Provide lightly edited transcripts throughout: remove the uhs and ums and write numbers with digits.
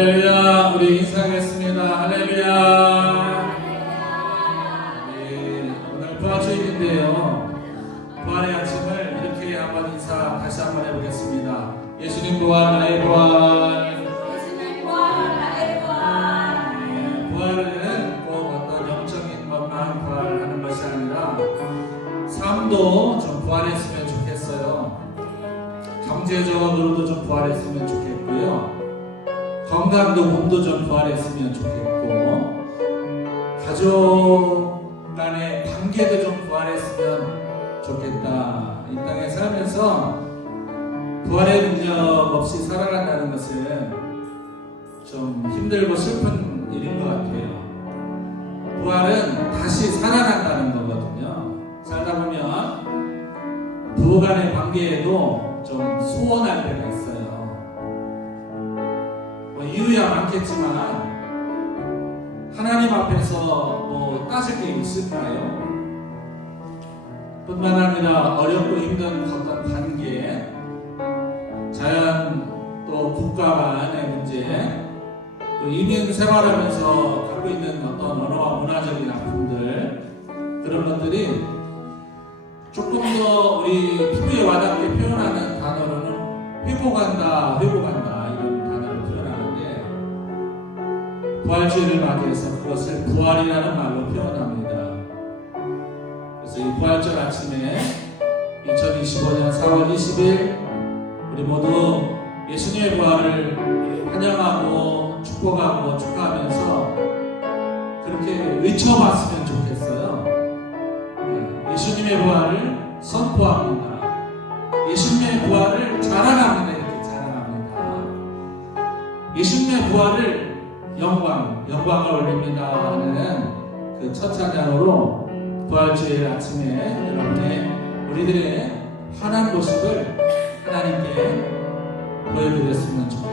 할렐루야. 우리 인사하겠습니다. 할렐루야. 네, 오늘 부활주일인데요. 부활의 아침을 이렇게 한번 인사 다시 한번 해보겠습니다. 예수님 부활, 나의 부활. 예수님 부활, 나의 부활. 네, 부활은 꼭 어떤 영적인 것만 부활하는 것이 아니라 삶도 좀 부활했으면 좋겠어요. 경제적으로도 좀 부활했으면 좋겠고요. 건강도 몸도 좀 부활했으면 좋겠고, 가족 간의 관계도 좀 부활했으면 좋겠다. 이 땅에 살면서 부활의 능력 없이 살아간다는 것은 좀 힘들고 슬픈 일인 것 같아요. 부활은 다시 살아난다는 거거든요. 살다 보면 부부 간의 관계에도 좀 소원할 때가 있어요. 이유야 많겠지만 하나님 앞에서 따질 게 있을까요? 뿐만 아니라 어렵고 힘든 어떤 관계, 자연 또 국가 간의 문제, 또 이민 생활하면서 갖고 있는 어떤 언어와 문화적인 아픔들, 그런 것들이 조금 더 우리 피부에 와닿게 표현하는 단어로는 회복한다 이런 단어를 표현하는데, 부활주일을 맞이해서 그것을 부활이라는 말로 표현합니다. 그래서 이 부활절 아침에 2025년 4월 20일 우리 모두 예수님의 부활을 환영하고 축복하고 축하하면서 그렇게 외쳐봤으면 좋겠어요. 예수님의 부활을 선포합니다. 예수님의 부활을 자랑합니다. 이렇게 자랑합니다. 예수님의 부활을 영광을 올립니다 하는 그 첫 찬양으로 부활주일 아침에 여러분의 우리들의 환한 모습을 하나님께 보여드렸으면 좋겠습니다.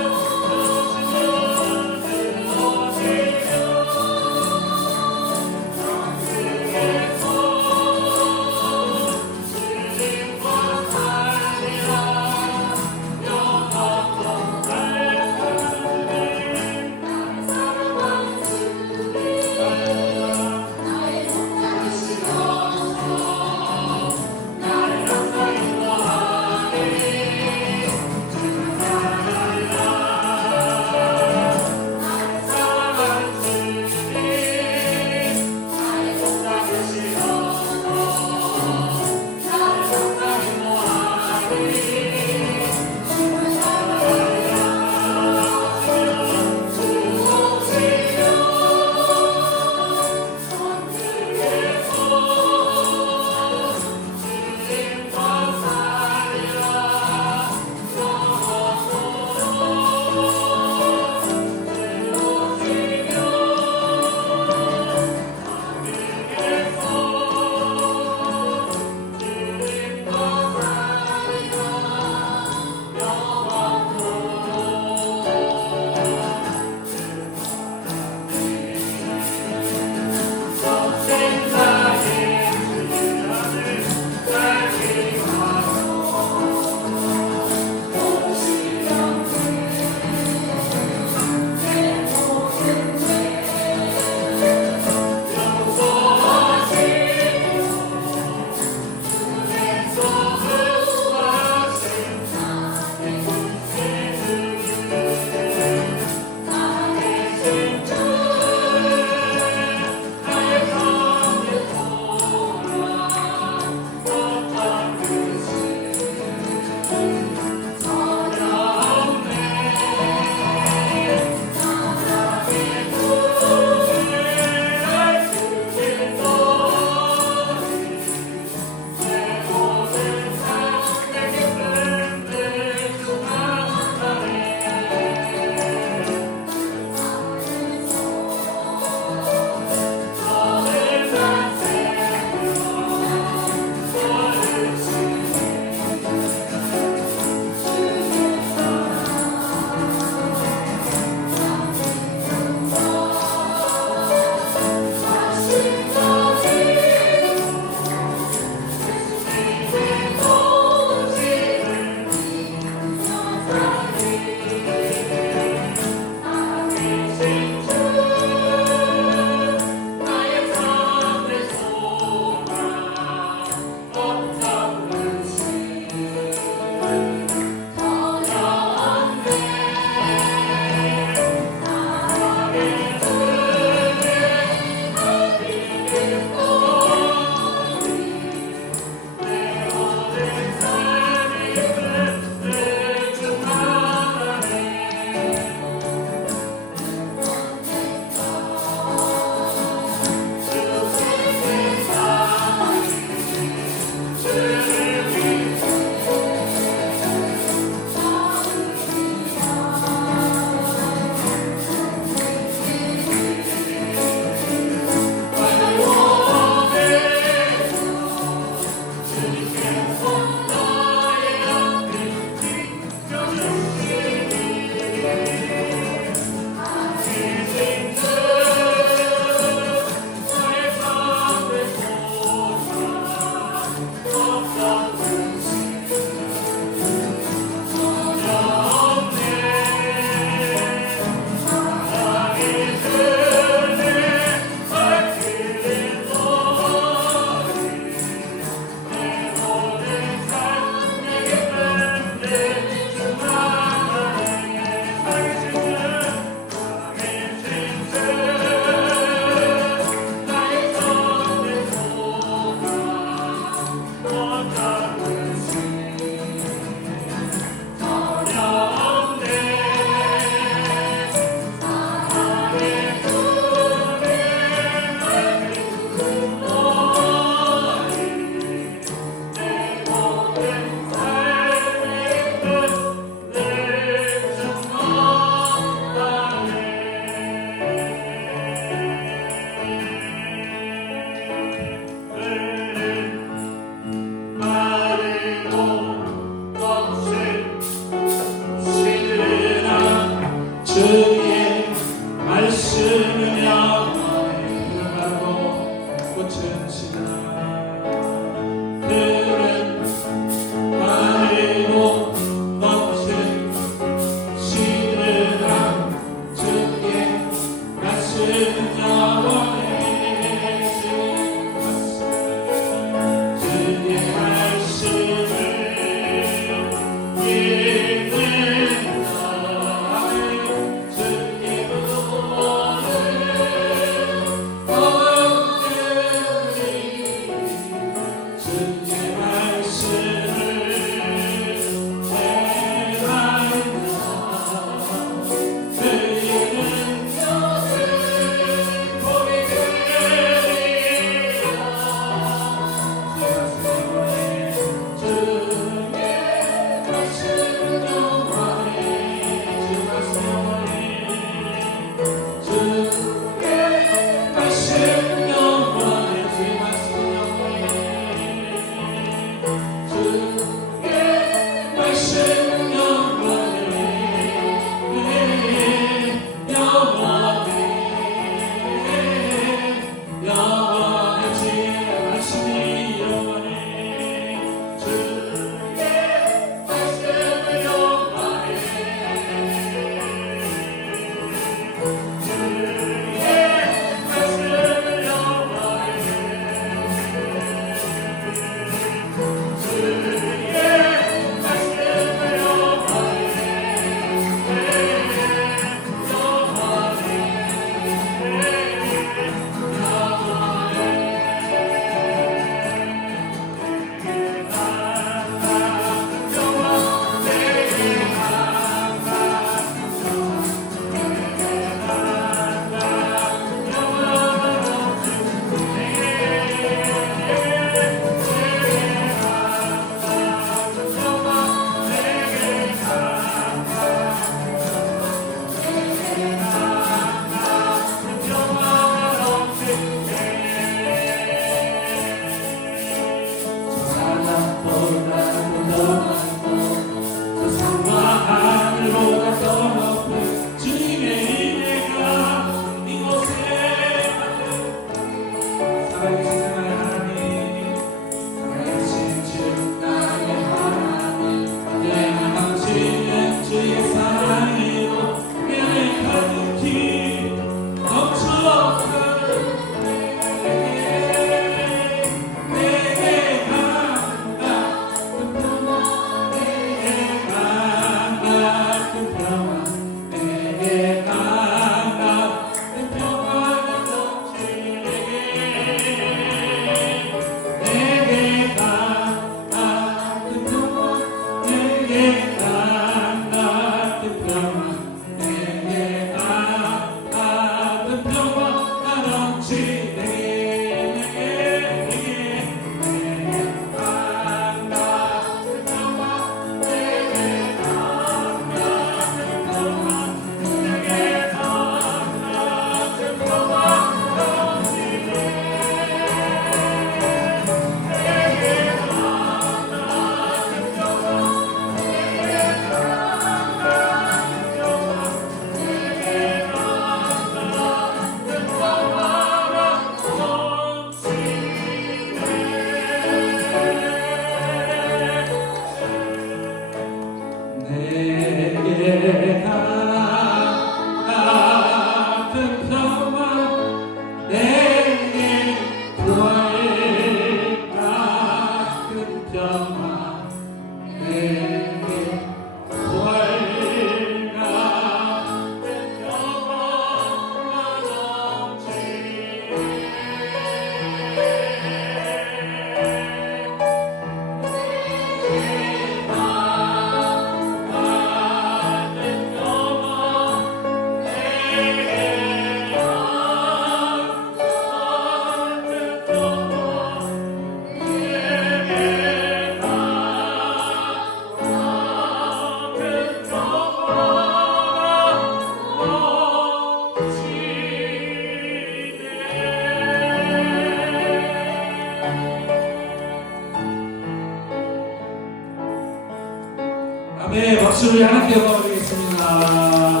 네, 박수를 하나께 영광드리겠습니다.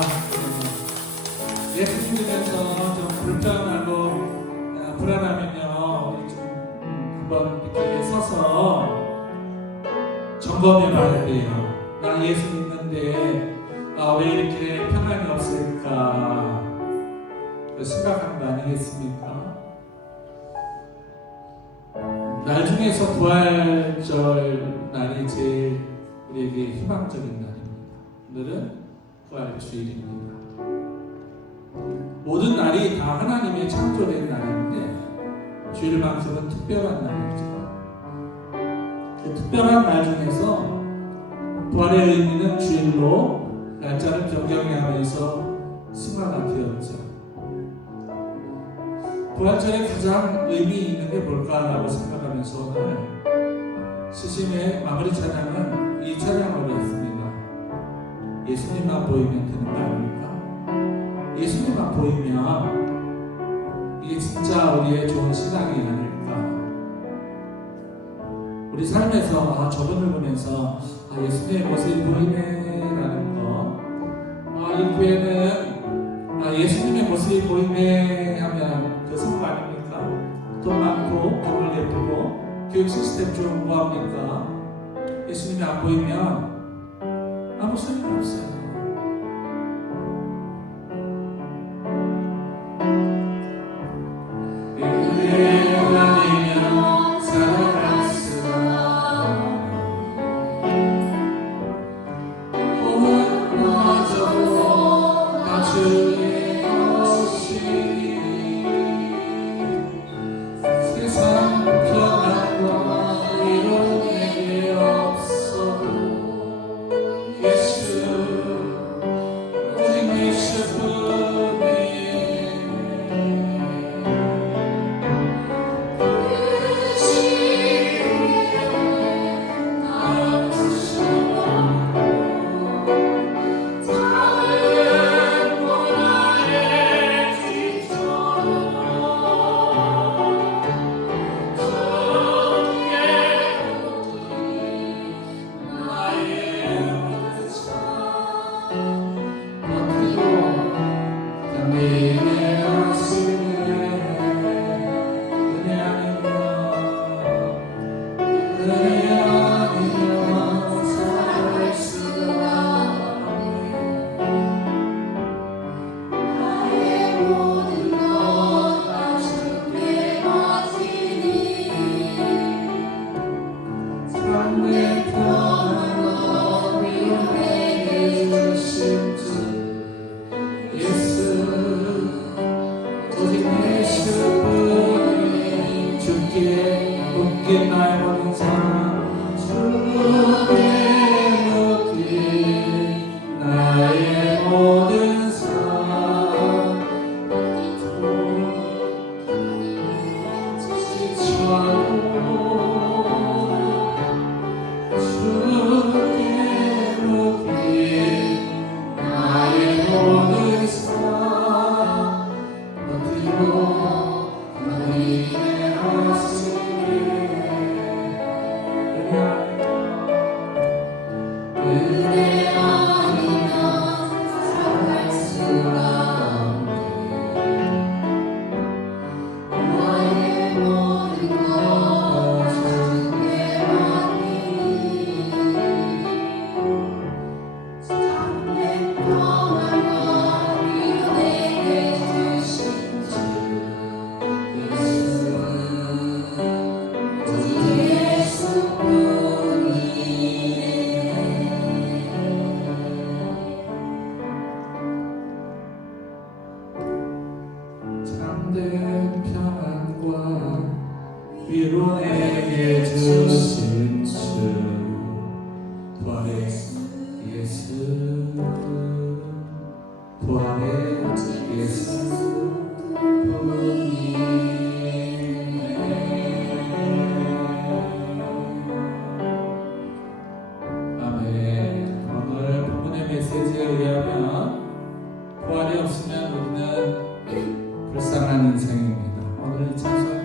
예수님께서 좀 불편하고 불안하면요, 우리 좀 한번 이렇게 서서 점검해 봐야 돼요. 나 예수 믿는데 왜 이렇게 평안이 없을까 생각하는 거 아니겠습니까? 날 중에 중에서 부활절 날이 제일 우리에게 희망적인 날입니다. 오늘은 부활주일입니다. 모든 날이 다 하나님의 창조된 날인데 주일만큼은 특별한 날이죠. 그 특별한 날 중에서 부활의 의미는 주일로 날짜를 변경하면서 승화가 되었죠. 부활절에 가장 의미 있는 게 뭘까라고 생각하면서 오늘 시심의 마무리 찬양은 이 찬양으로 했습니다. 예수님만 보이면 되는 거 아닙니까? 예수님만 보이면 이게 진짜 우리의 좋은 신앙이 아닐까. 우리 삶에서 저분을 보면서 예수님의 모습이 보이네 라는 거, 이 교회는 예수님의 모습이 보이네 하면 그 성공 아닙니까? 돈 많고 돈을 예쁘고 교육 시스템 좋은 거 합니까? 예수님이 안 보이면 아무 소용 없어요. 위로 내게 주신 주 부활의 예수 부활의 예수 부모님 아멘. 오늘 본문의 메시지에 의하면 부활이 없으면 우리는 불쌍한 인생입니다. 오늘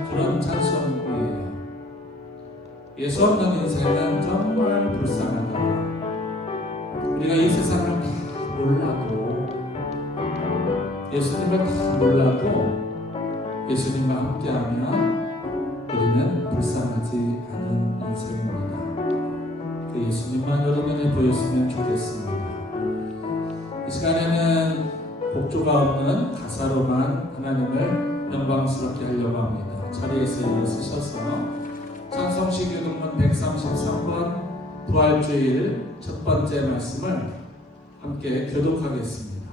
그런 찬송이에요. 예수 없는 인생은 정말 불쌍하다. 우리가 이 세상을 다 몰라도 예수님을 다 몰라도 예수님과 함께하면 우리는 불쌍하지 않은 인생입니다. 그 예수님만 여러 눈에 보였으면 좋겠습니다. 이 시간에는 곡조가 없는 가사로만 하나님을 영광스럽게 하려고 합니다. 자리에서 일어서셔서 찬송 성시교동문 133번 부활주일 첫 번째 말씀을 함께 교독하겠습니다.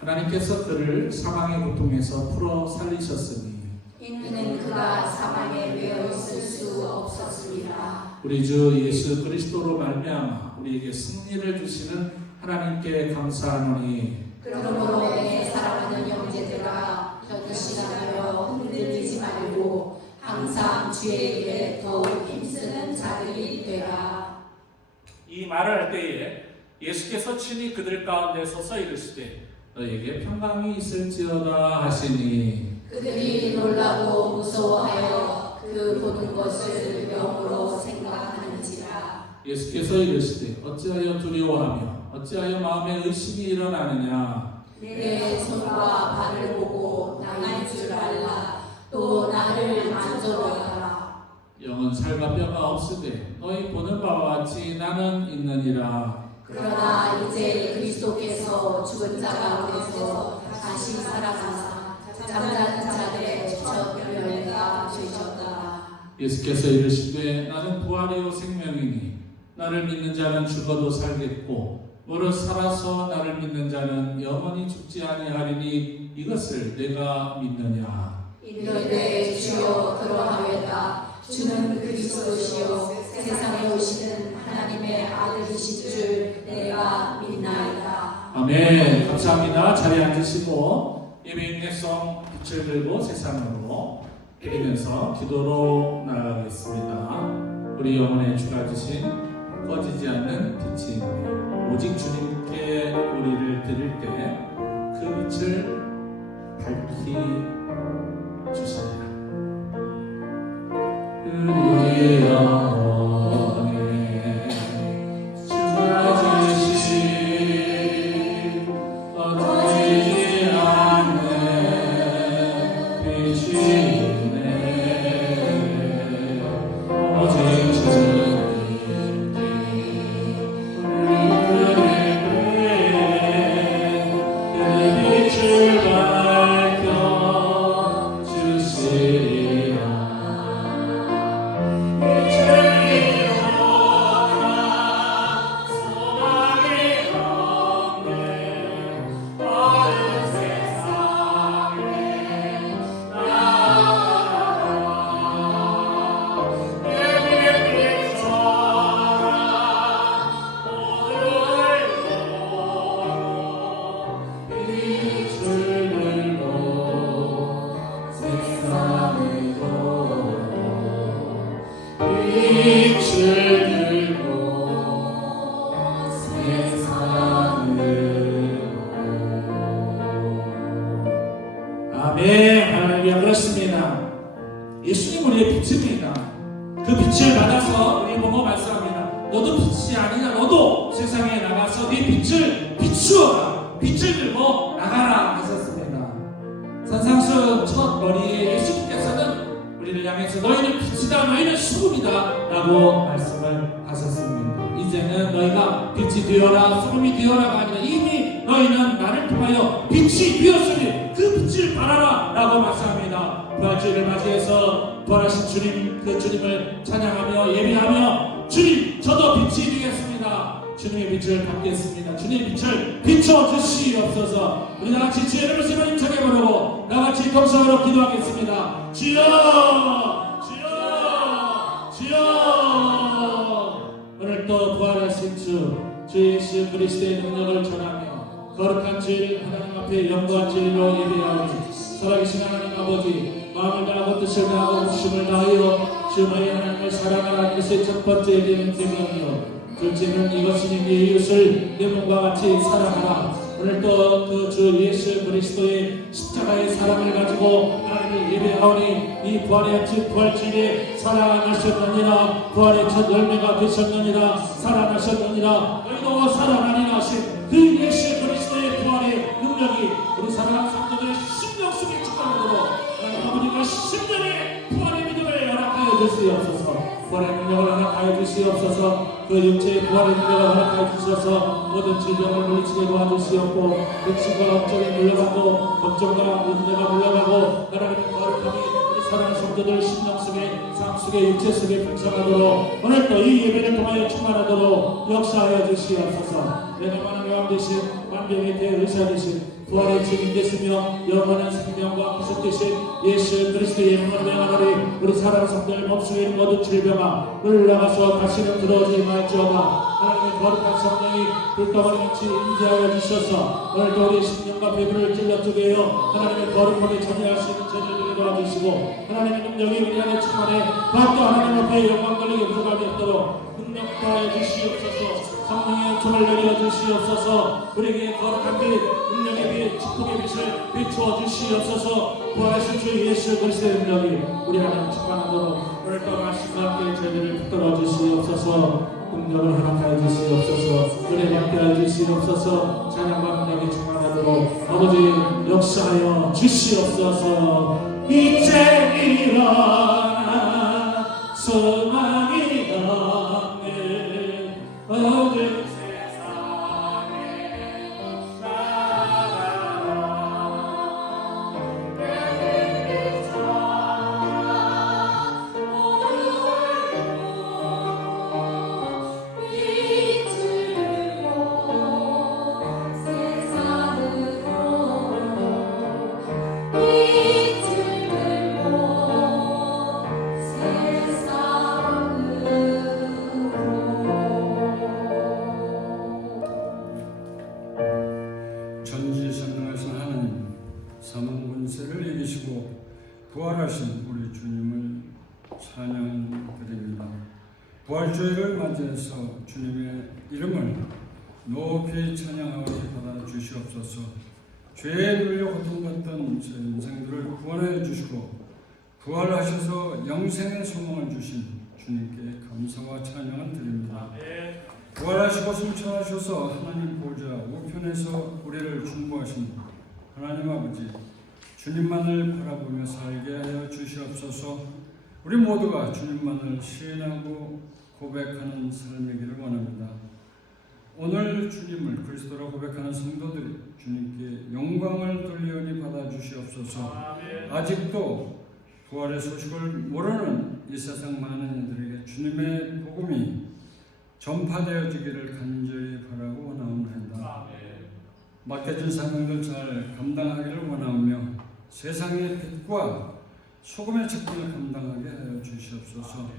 하나님께서 그를 사망의 고통에서 풀어 살리셨으니 이는 그가 사망에 매여 있을 수 없었습니다. 우리 주 예수 그리스도로 말미암아 우리에게 승리를 주시는 하나님께 감사하노니 그러므로 내 사랑하는 형제들아 결심하여 흔들리지 말고 항상 주의 일에 더욱 힘쓰는 자들이 되라. 이 말을 할 때에 예수께서 친히 그들 가운데 서서 이르시되 너에게 평강이 있을지어다 하시니 그들이 놀라고 무서워하여 그 보는 것을 영으로 생각하는지라. 예수께서 이르시되 어찌하여 두려워하며 어찌하여 마음에 의심이 일어나느냐. 내 손과 발을 보고 나인 줄 알라. 또 나를 만져보아라. 영은 살과 뼈가 없으되 너희 보는 바와 같이 나는 있느니라. 그러나 이제 그리스도께서 죽은 자 가운데서 다시 살아나사 잠자는 자들의 첫 열매가 되셨다. 예수께서 이르시되 나는 부활이요 생명이니 나를 믿는 자는 죽어도 살겠고 무릇 살아서 나를 믿는 자는 영원히 죽지 아니하리니 이것을 내가 믿느냐. 이르되 주여 그러하외다. 주는 그리스도시요 세상에 오시는 하나님의 아들이신 줄 내가 믿나이다. 아멘. 감사합니다. 자리에 앉으시고 예배 인내성 빛을 들고 세상으로 드리면서 기도로 나아가겠습니다. 우리 영혼의 주가 주신 꺼지지 않는 빛이 오직 주님께 우리를 드릴 때 그 빛을 밝히 주시리라. 우리 영혼의 주가 주신 꺼지지 않는 빛이네. 오직 주님께 그 빛을 밝혀 주시리라. 아멘. 할렐루야. 그렇습니다. 예수님 우리의 빛입니다. 그 빛을 받아서 우리 보고 말씀합니다. 너도 빛이 아니냐. 너도 세상에 나가서 네 빛을 비추어라. 빛을 들고 나가라 하셨습니다. 산상수 첫 머리에 예수님께서는 우리를 향해서 너희는 빛이다. 너희는 수금이다 라고 말씀을 하셨습니다. 이제는 너희가 빛이 되어라 수금이 되어라가 아니라 이미 너희는 나를 통하여 빛이 되었으니 그 빛을 발하라 라고 말씀합니다. 부활주일을 맞이해서 부활하신 주님 그 주님을 찬양하며 예배하며 주님 저도 빛이 되겠습니다. 주님의 빛을 받겠습니다. 주님의 빛을 비춰주시옵소서. 우리 다같이 주의 이름을 세번 힘차게 부르고 나같이 동성으로 기도하겠습니다. 주여 주여 주여. 오늘도 부활하신 주 예수 그리스도의 능력을 전하며 거룩한 주일 하나님 앞에 영광한 주일로 예배하오니 살아계신 하나님 아버지 마음을 다하고 뜻을 다하고 부심을 다하여 주 너희 하나님을 사랑하라는 것의 첫 번째 예배는 계명이요 둘째는 이것이니 네 이웃을 내 몸과 같이 사랑하라. 오늘도 그 주 예수 그리스도의 십자가의 사랑을 가지고 하나님을 예배하오니 이 부활의 주 부활주일에 살아나셨느니라. 부활의 첫 열매가 되셨느니라. 살아나셨느니라. 너희도 살아나리라 하신 그 예수 그리스도의 부활의 능력이 우리 사랑하는 성도들의 심령 속에 축복으로 하나님 아버지가 10년의 부활의 믿음을 허락하여 주시옵소서. 부활의 능력을 허락하여 주시옵소서. 그 육체의 부활의 능력을 허락하여 주셔서 모든 질병을 물리치게 도와주시옵고 백신과 걱정에 물러가고 걱정과 은혜가 물러가고 하나님의 거룩함이 우리 사랑하는 성도들 심령 속에 삶 속에 육체 속에 풍성하도록 오늘 또 이 예배를 통하여 충만하도록 역사하여 주시옵소서. 내가 만왕의 왕 되신 만병의 대의사 되신 부활의 주님 되시며 영원한 생명과 구속 되신 예수 그리스도의 이름으로 명하노니 우리 사랑하는 성도들 몸속에 있는 모든 질병아 흘러가서 다시는 들어오지 말지어다. 하나님의 거룩한 성령이 불덩어리 같이 임재하여 주셔서 오늘도 우리 심령과 배부를 찔러 쪼개어 하나님의 거룩함에 참여할 수 있는 제자들이 도와주시고 하나님의 능력이 우리 안에 충만해 더욱더 하나님 앞에 영광 돌리게 부족함이 없도록 능력 더하여 주시옵소서. 성령의 은총을 내려 주시옵소서. 우리에게 거룩한 빛 능력의 빛 축복의 빛을 비추어 주시옵소서. 부활하신 주 예수 그리스도의 능력이 우리 안에 충만하도록 오늘도 말씀과 함께 저희들을 붙들어 주시옵소서. 능력을 허락하여 주시옵소서. 은혜 받게 하여 주시옵소서. 찬양과 능력이 충만하도록 아버지 역사하여 주시옵소서. 이제 일어나 소망이 없네 어둠 세상에 살아가 내게 비춰 전지전능하신 하나님, 사망 권세를 이기시고 부활하신 우리 주님을 찬양드립니다. 부활주일을 맞이해서 주님의 이름을 높이 찬양하게 받아 주시옵소서. 죄에 눌려 고통받던 제 인생들을 구원해 주시고 부활하셔서 영생의 소망을 주신 주님께 감사와 찬양을 드립니다. 부활하시고 승천하셔서 하나님 보좌 우편에서 우리를 중보하신 하나님 아버지, 주님만을 바라보며 살게 하여 주시옵소서. 우리 모두가 주님만을 시인하고 고백하는 삶이기를 원합니다. 오늘 주님을 그리스도로 고백하는 성도들이 주님께 영광을 돌리오니 받아 주시옵소서. 아직도 부활의 소식을 모르는 이 세상 많은 이들에게 주님의 복음이 전파되어지기를 간절히 바라고 원하옵나이다. 맡겨진 사명들 잘 감당하기를 원하오며 세상의 빛과 소금의 책임을 감당하게 하여 주시옵소서.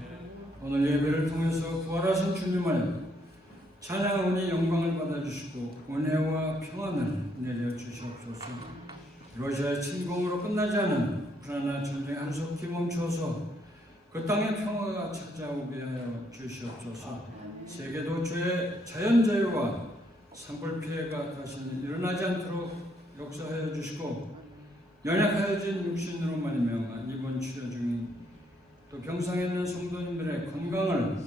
오늘 예배를 통해서 부활하신 주님을 찬양하오니 영광을 받아주시고 은혜와 평안을 내려주시옵소서. 러시아의 침공으로 끝나지 않은 우크라이나 전쟁 한속히 멈춰서 그 땅의 평화가 찾아오게 하여 주시옵소서. 세계도 죄의 자연재해와 산불 피해가 다시는 일어나지 않도록 역사하여 주시고 연약하여진 육신으로 말미암아 입원 치료 중인 또 병상에 있는 성도님들의 건강을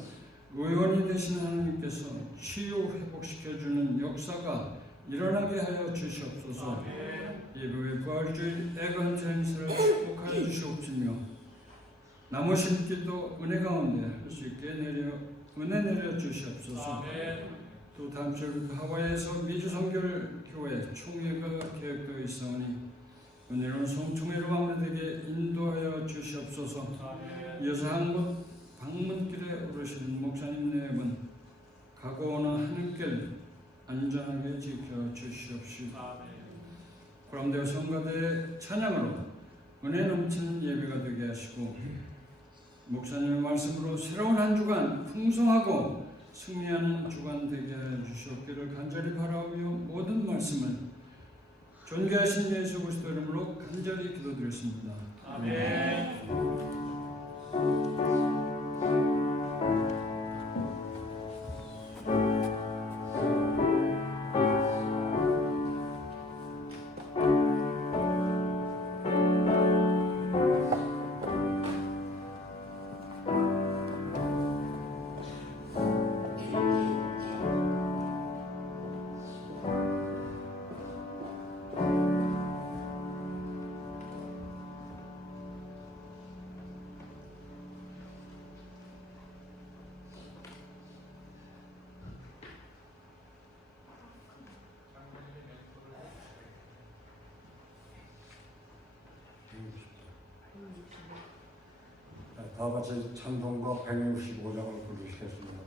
의원이 되신 하나님께서 치유 회복시켜주는 역사가 일어나게 하여 주시옵소서. 예배의 부활주일 애건제 행사를 축복하여 주시옵시며 남으신 길도 은혜 가운데 할 수 있게 은혜 내려 주시옵소서. 또 다음 주 하와이에서 미주성결 교회 총회가 계획되어 있사오니 은혜로운 성총회로 마무리되게 인도하여 주시옵소서. 이어서 한곳 방문길에 오르신 목사님 네 분 가고 오는 하는 길 안전하게 지켜 주시옵시고 고람되어 성가대의 찬양으로 은혜 넘치는 예배가 되게 하시고 목사님의 말씀으로 새로운 한 주간 풍성하고 승리하는 주간 되게 하여 주시옵기를 간절히 바라오며 모든 말씀을 존귀하신 예수 그리스도 이름으로 간절히 기도드렸습니다. 아멘. 다 같이 찬송가 165장을 부르시겠습니다.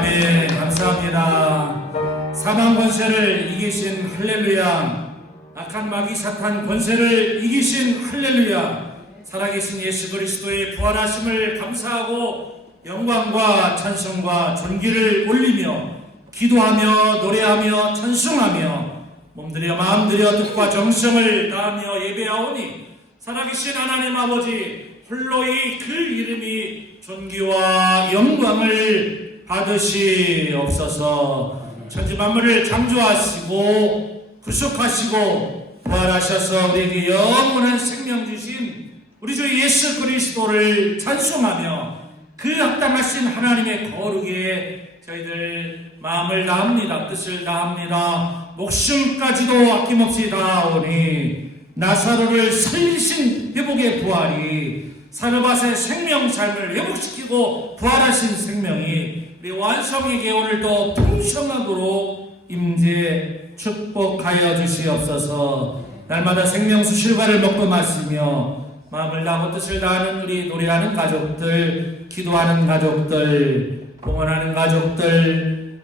아멘. 감사합니다. 사망 권세를 이기신 할렐루야. 악한 마귀 사탄 권세를 이기신 할렐루야. 살아계신 예수 그리스도의 부활하심을 감사하고 영광과 찬송과 존귀를 올리며 기도하며 노래하며 찬송하며 몸들여 마음들여 뜻과 정성을 다하며 예배하오니 살아계신 하나님 아버지 홀로이 그 이름이 존귀와 영광을 받으시옵소서. 천지 만물을 창조하시고 구속하시고 부활하셔서 우리에게 영원한 생명 주신 우리 주 예수 그리스도를 찬송하며 그 합당하신 하나님의 거룩에 저희들 마음을 다합니다. 뜻을 다합니다. 목숨까지도 아낌없이 다하오니 나사로를 살리신 회복의 부활이 사르밧의 생명 삶을 회복시키고 부활하신 생명이 우리 완성에게 오늘도 풍성하도록 임재 축복하여 주시옵소서. 날마다 생명 수실과를 먹고 마시며 마음을 다하고 뜻을 다하는 우리 노래하는 가족들, 기도하는 가족들, 봉헌하는 가족들,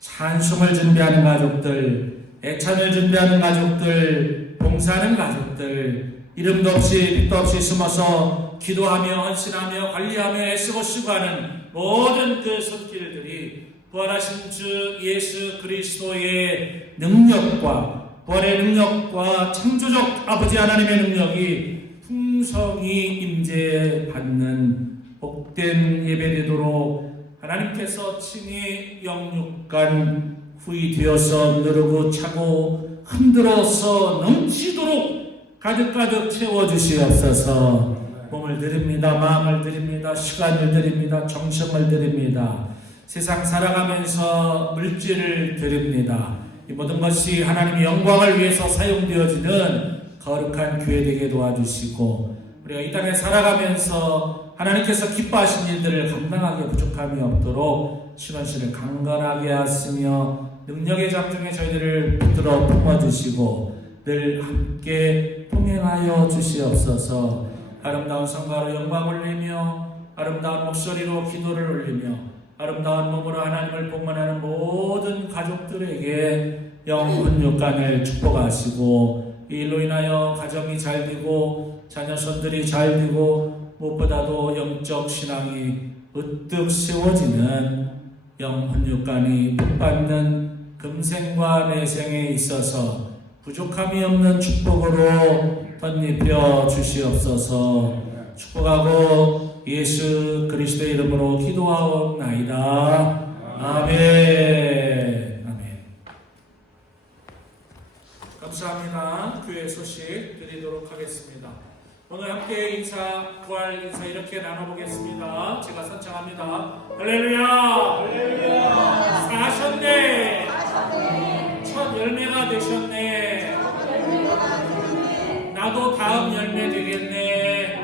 찬송을 준비하는 가족들, 애찬을 준비하는 가족들, 봉사하는 가족들, 이름도 없이 빛도 없이 숨어서 기도하며 헌신하며 관리하며 애쓰고 수고하는 모든 그 손길들이 부활하신 주 예수 그리스도의 능력과 부활의 능력과 창조적 아버지 하나님의 능력이 풍성히 임재받는 복된 예배되도록 하나님께서 친히 영육간 후이 되어서 누르고 차고 흔들어서 넘치도록 가득가득 채워주시옵소서. 몸을 드립니다. 마음을 드립니다. 시간을 드립니다. 정성을 드립니다. 세상 살아가면서 물질을 드립니다. 이 모든 것이 하나님의 영광을 위해서 사용되어지는 거룩한 교회 되게 도와주시고 우리가 이 땅에 살아가면서 하나님께서 기뻐하신 일들을 감당하기에 부족함이 없도록 신원신을 강건하게 하시며 능력의 잠중에 저희들을 붙들어 품어주시고 늘 함께 동행하여 주시옵소서. 아름다운 성가로 영광 올리며 아름다운 목소리로 기도를 올리며 아름다운 몸으로 하나님을 복문하는 모든 가족들에게 영혼 육간을 축복하시고 이 일로 인하여 가정이 잘 되고 자녀손들이 잘 되고 무엇보다도 영적 신앙이 으뜩 세워지는 영혼 육간이 복받는 금생과 내생에 있어서 부족함이 없는 축복으로 덧입혀 주시옵소서. 축복하고 예수 그리스도의 이름으로 기도하옵나이다. 아멘. 아멘. 감사합니다. 교회 소식 드리도록 하겠습니다. 오늘 함께 부활 인사 이렇게 나눠보겠습니다. 제가 선창합니다. 할렐루야! 할렐루야! 사셨네! 첫 열매가 되셨네! 나도 다음 열매 되겠네!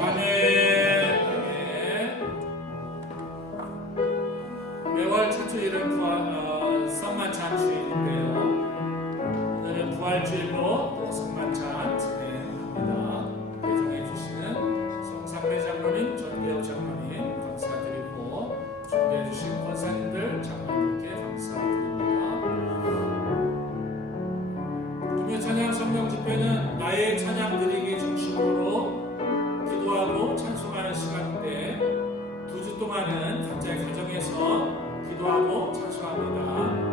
아멘! 매월 첫주일은 성만찬 주일인데요. 오늘은 부활주일로 또 성만찬 진행합니다. 배정해 주시는 성상배 장로님, 전대혁 장로님 감사드리고 준비해 주신 권사님들, 장로님께 감사드립니다. 금요 찬양 성령 집회는 나의 찬양 드리기 중심으로 기도하고 찬송하는 시간인데 2주 동안은 각자의 가정에서 기도하고 찬송합니다.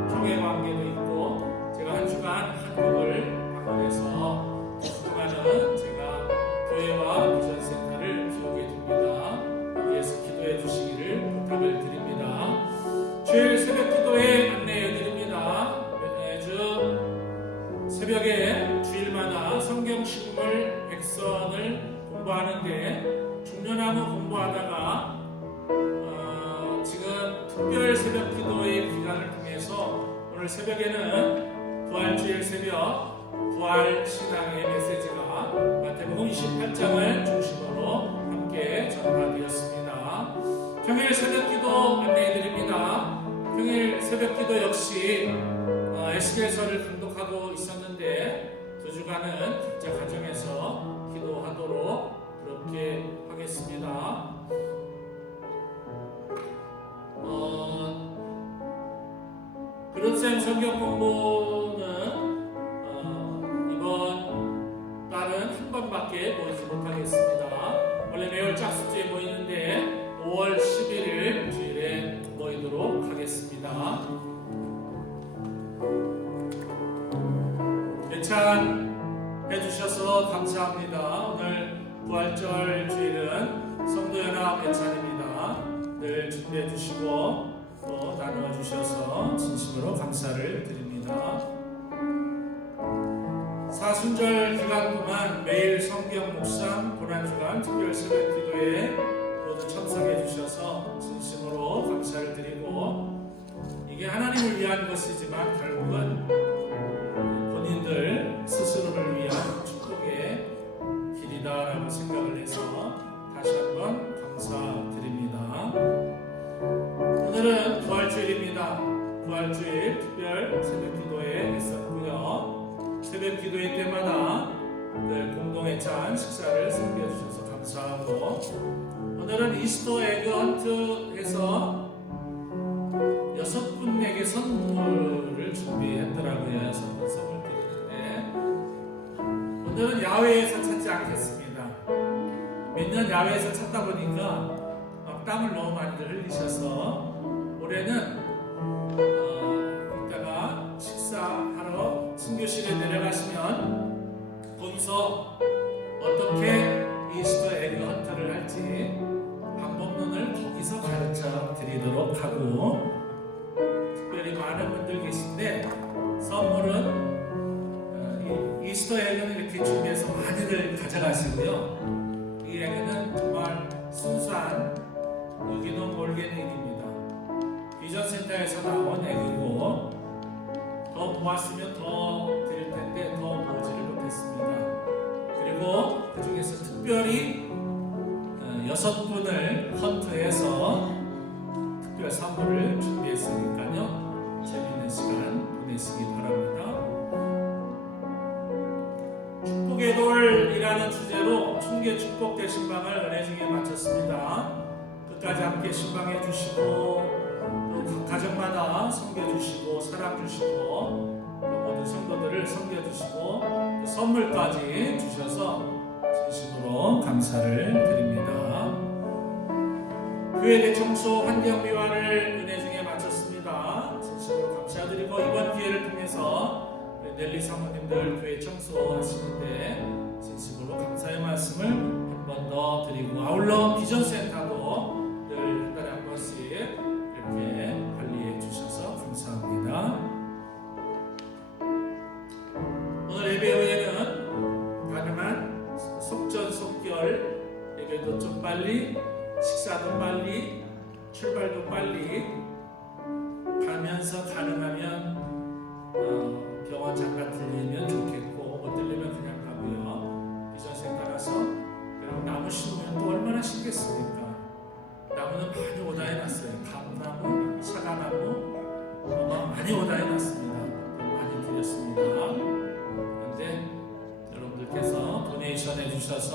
교회 관계도 있고 제가 한 주간 한 곡을 방문해서 그동안은 제가 교회와 미션센터를 기억해 둡니다. 여기에서 기도해 주시기를 부탁을 드립니다. 주일 새벽 기도에 안내해 드립니다. 매주 새벽에 주일마다 성경 식물 100선을 공부하는데 중년하고 공부하다가 지금 특별 새벽 기도의 기간을 통해서 오늘 새벽에는 부활주일 새벽 부활 신앙의 메시지가 마태복음 28장을 중심으로 함께 전파되었습니다. 평일 새벽 기도 안내해 드립니다. 평일 새벽 기도 역시 에스겔서를 감독하고 있었는데 2주간은 각자 가정에서 기도하도록 그렇게 하겠습니다. 그릇샘 성경 공부는 이번 달은 한 번밖에 모이지 못하겠습니다. 원래 매월 짝수주에 모이는데 5월 11일 주일에 모이도록 하겠습니다. 예찬해 주셔서 감사합니다. 오늘 부활절 주일은 성도연합 예찬입니다. 늘 준비해 주시고 또 나누어 주셔서 진심으로 감사를 드립니다. 사순절 기간 동안 매일 성경 묵상, 고난주간 특별 새벽 기도에 모두 참석해 주셔서 진심으로 감사를 드리고 이게 하나님을 위한 것이지만 결국은 본인들 스스로를 위한 축복의 길이다라고 생각을 해서 다시 한번 감사드립니다. 오늘은 부활주일입니다. 부활주일 특별 새벽 기도에 있었고요. 새벽 기도회 때마다 늘 공동회찬 식사를 섬겨주셔서 감사하고 오늘은 이스터 에그 헌트에서 6분에게 선물을 준비했더라고요. 6분 선물 드리는데 오늘은 야외에서 찾지 않겠습니다. 몇 년 야외에서 찾다 보니까 땀을 너무 많이 흘리셔서 올해는 이따가 식사하러 승교실에 내려가시면 거기서 어떻게 이스터 에그 헌트를 할지 방법론을 거기서 가르쳐 드리도록 하고, 특별히 많은 분들 계신데 선물은 이스터 에그는 이렇게 준비해서 많이들 가져가시고요. 이 에그는 정말 순수한 유기농 올게닉입니다. 비전센터에서 나온 에그고, 더 모았으면 더 드릴 텐데 더 모으지를 못했습니다. 그리고 그 중에서 특별히 6분을 헌트해서 특별 선물을 준비했으니까요. 재미있는 시간 보내시기 바랍니다. 축복의 돌이라는 주제로 충계 축복대 신방을 은혜 중에 마쳤습니다. 끝까지 함께 신방해 주시고 또 가정마다 섬겨주시고 사랑 주시고 모든 성도들을 섬겨주시고 또 선물까지 주셔서 진심으로 감사를 드립니다. 교회 대청소 환경미화를 은혜 중에 마쳤습니다. 진심으로 감사드리고 이번 기회를 통해서 넬리 사모님들 교회 청소하시는데 진심으로 감사의 말씀을 한 번 더 드리고, 아울러 비전센터도 늘 한 달에 한 번씩 이렇게 관리해 주셔서 감사합니다. 오늘 예배 후에는 가능한 속전속결 예배도 좀 빨리, 식사도 빨리, 출발도 빨리 가면서 가능하면 병원 잠깐 들리면 좋겠고 못 들리면 그냥 가고요. 비전센터 가서 여러분 나무 심으면 또 얼마나 심겠습니까? 나무는 많이 오다 해놨어요. 감나무, 사과나무 많이 오다 해놨습니다. 많이 드렸습니다. 그런데 여러분들께서 도네이션 해주셔서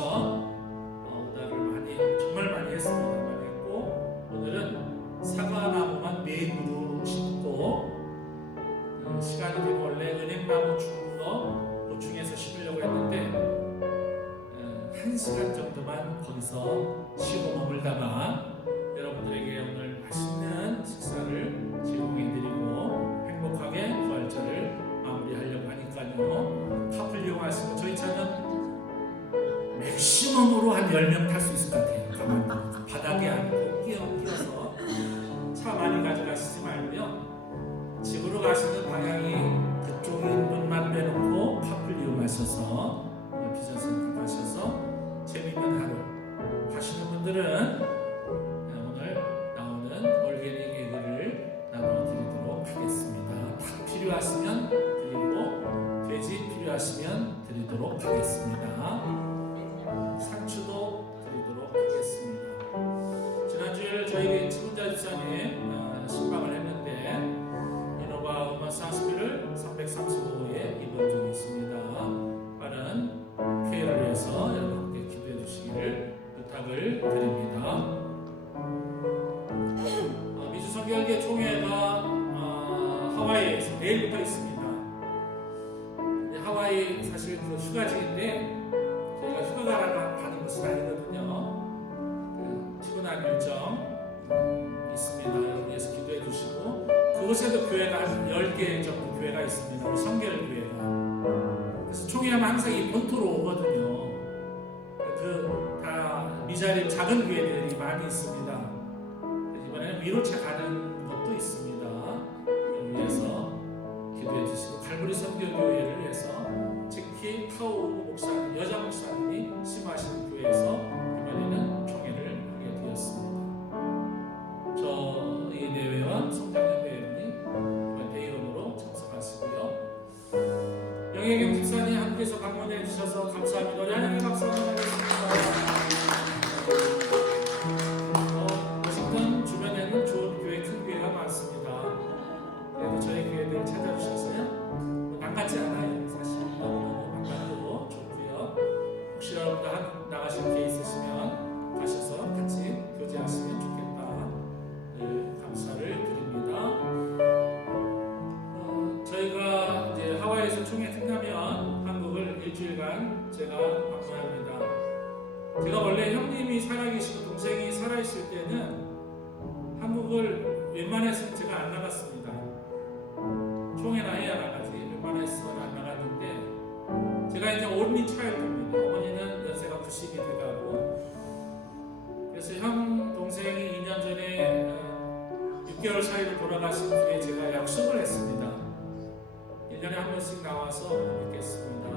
오다를 많이, 정말 많이 했습니다. 많이 했고, 오늘은 사과나무만 매구로 심고 시간이 되면 원래 은행나무 죽은 거 보충해서 심으려고 했는데 1시간 정도만 거기서 쉬고 머물다가 여러분들에게 오늘 맛있는 식사를 제공해드리고 행복하게 부활절을 마무리하려고 하니까요. 카풀 이용하시고, 저희 차는 맥시멈으로 한 10명 탈 수 있을 것 같아요. 가만히 바닥에 앉고 끼어서 차 많이 가져가시지 말고요. 집으로 가시는 방향이 그쪽인 분만 빼놓고 카풀 이용하셔서 비전센터 가셔서 재미있는 하루 가시는 분들은 오늘 나오는 올게닉 에그를 나눠드리도록 하겠습니다. 닭 필요하시면 드리고 돼지 필요하시면 드리도록 하겠습니다. 상추도 드리도록 하겠습니다. 지난주에 저희 지문자 집사님 신방을 했는데 이노바 음악 상스피를 335호에 입원 중에 있습니다. 빠른 쾌유를 위해서 여러분께 기도해 주시기를 부탁을 드립니다. 미주성결계 총회가 하와이에서 내일부터 있습니다. 하와이 사실 그 휴가지인데 저희가 휴가가 가는 것은 아니거든요. 피곤한 일정 있습니다. 여러분 위해서 기도해 주시고, 그곳에도 교회가 한 10개 정도 교회가 있습니다. 우리 성결 교회가. 그래서 총회하면 항상 이 본토로 오거든요. 다 미자립 작은 교회들이 많이 있습니다. 이번에는 위로차 가는 것도 있습니다. 그걸 위해서 기도해 주시고, 갈보리 선교교회를 위해서 특히 카오 목사님, 여자 목사님이 심하시는 교회에서 이번에는 총회를 하게 되었습니다. 저희 내외와 성장연대회원이 대의원으로 참석하시고요. 영예경 집사님 함께해서 방문해 주셔서 감사합니다. 우리 하나님의 박수 한번 하겠습니다. 워싱턴 주변에는 좋은 교회, 큰 교회가 많습니다. 그래도 저희 교회들 찾아주셔서요, 낭같지 않아요. 사실 너무 반갑고 좋고요. 혹시 여러분들 나가실 기회 있으시면 가셔서 같이 교제하시면 좋겠다. 늘 감사를 드립니다. 저희가 이제 하와이에서 총회 끝나면 한국을 일주일간 제가 방문합니다. 제가 원래 형님이 살아계시고 동생이 살아있을 때는 한국을 웬만해서 제가 안 나갔습니다. 총회나 해야 나가지 웬만해서는 안 나갔는데 제가 이제 온리 차일드입니다. 어머니는 연세가 90이 돼가고 그래서 형 동생이 2년 전에 6개월 사이로 돌아가신 뒤에 제가 약속을 했습니다. 1년에 한 번씩 나와서 뵙겠습니다.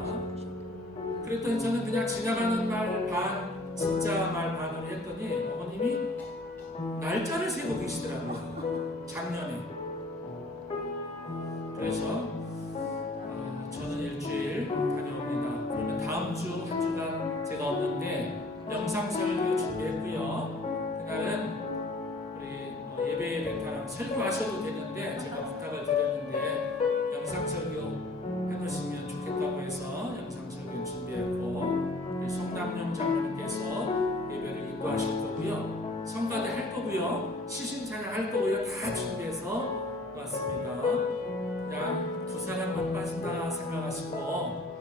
그랬더니 저는 그냥 지나가는 말 반, 진짜 말 반으로 했더니 어머님이 날짜를 세고 계시더라고요. 작년에. 그래서 저는 일주일 다녀옵니다. 그러면 다음 주 한 주간 제가 없는데 영상 설교 준비했고요. 그날은 우리 예배 베타랑 설교하셔도 되는데 제가 부탁을 드렸는데 영상 설교 해놓으시면 좋겠다고 해서 영상 설교 준비했고 우리 송남용 장로님께서 예배를 인도하실 거고요. 성가대 할 거고요. 시신 찬양 할 거고요. 다 준비해서 왔습니다. 그냥 두 사람만 빠진다 생각하시고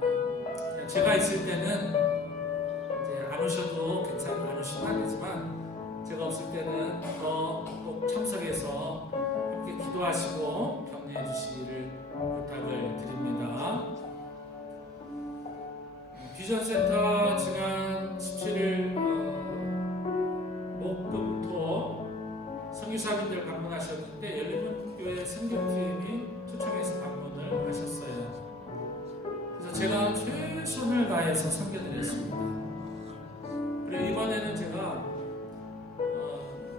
그냥 제가 있을 때는 이제 안 오셔도 괜찮은 안 오시면 안 되지만 제가 없을 때는 더 꼭 참석해서 함께 기도하시고 격려해 주시기를 부탁을 드립니다. 비전센터 지난 17일 목금토 선교사님들 방문하셨는데 열린문교회 선교팀이 초청해서 방문을 하셨어요. 그래서 제가 최선을 다해서 섬겨드렸습니다. 그리고 이번에는 제가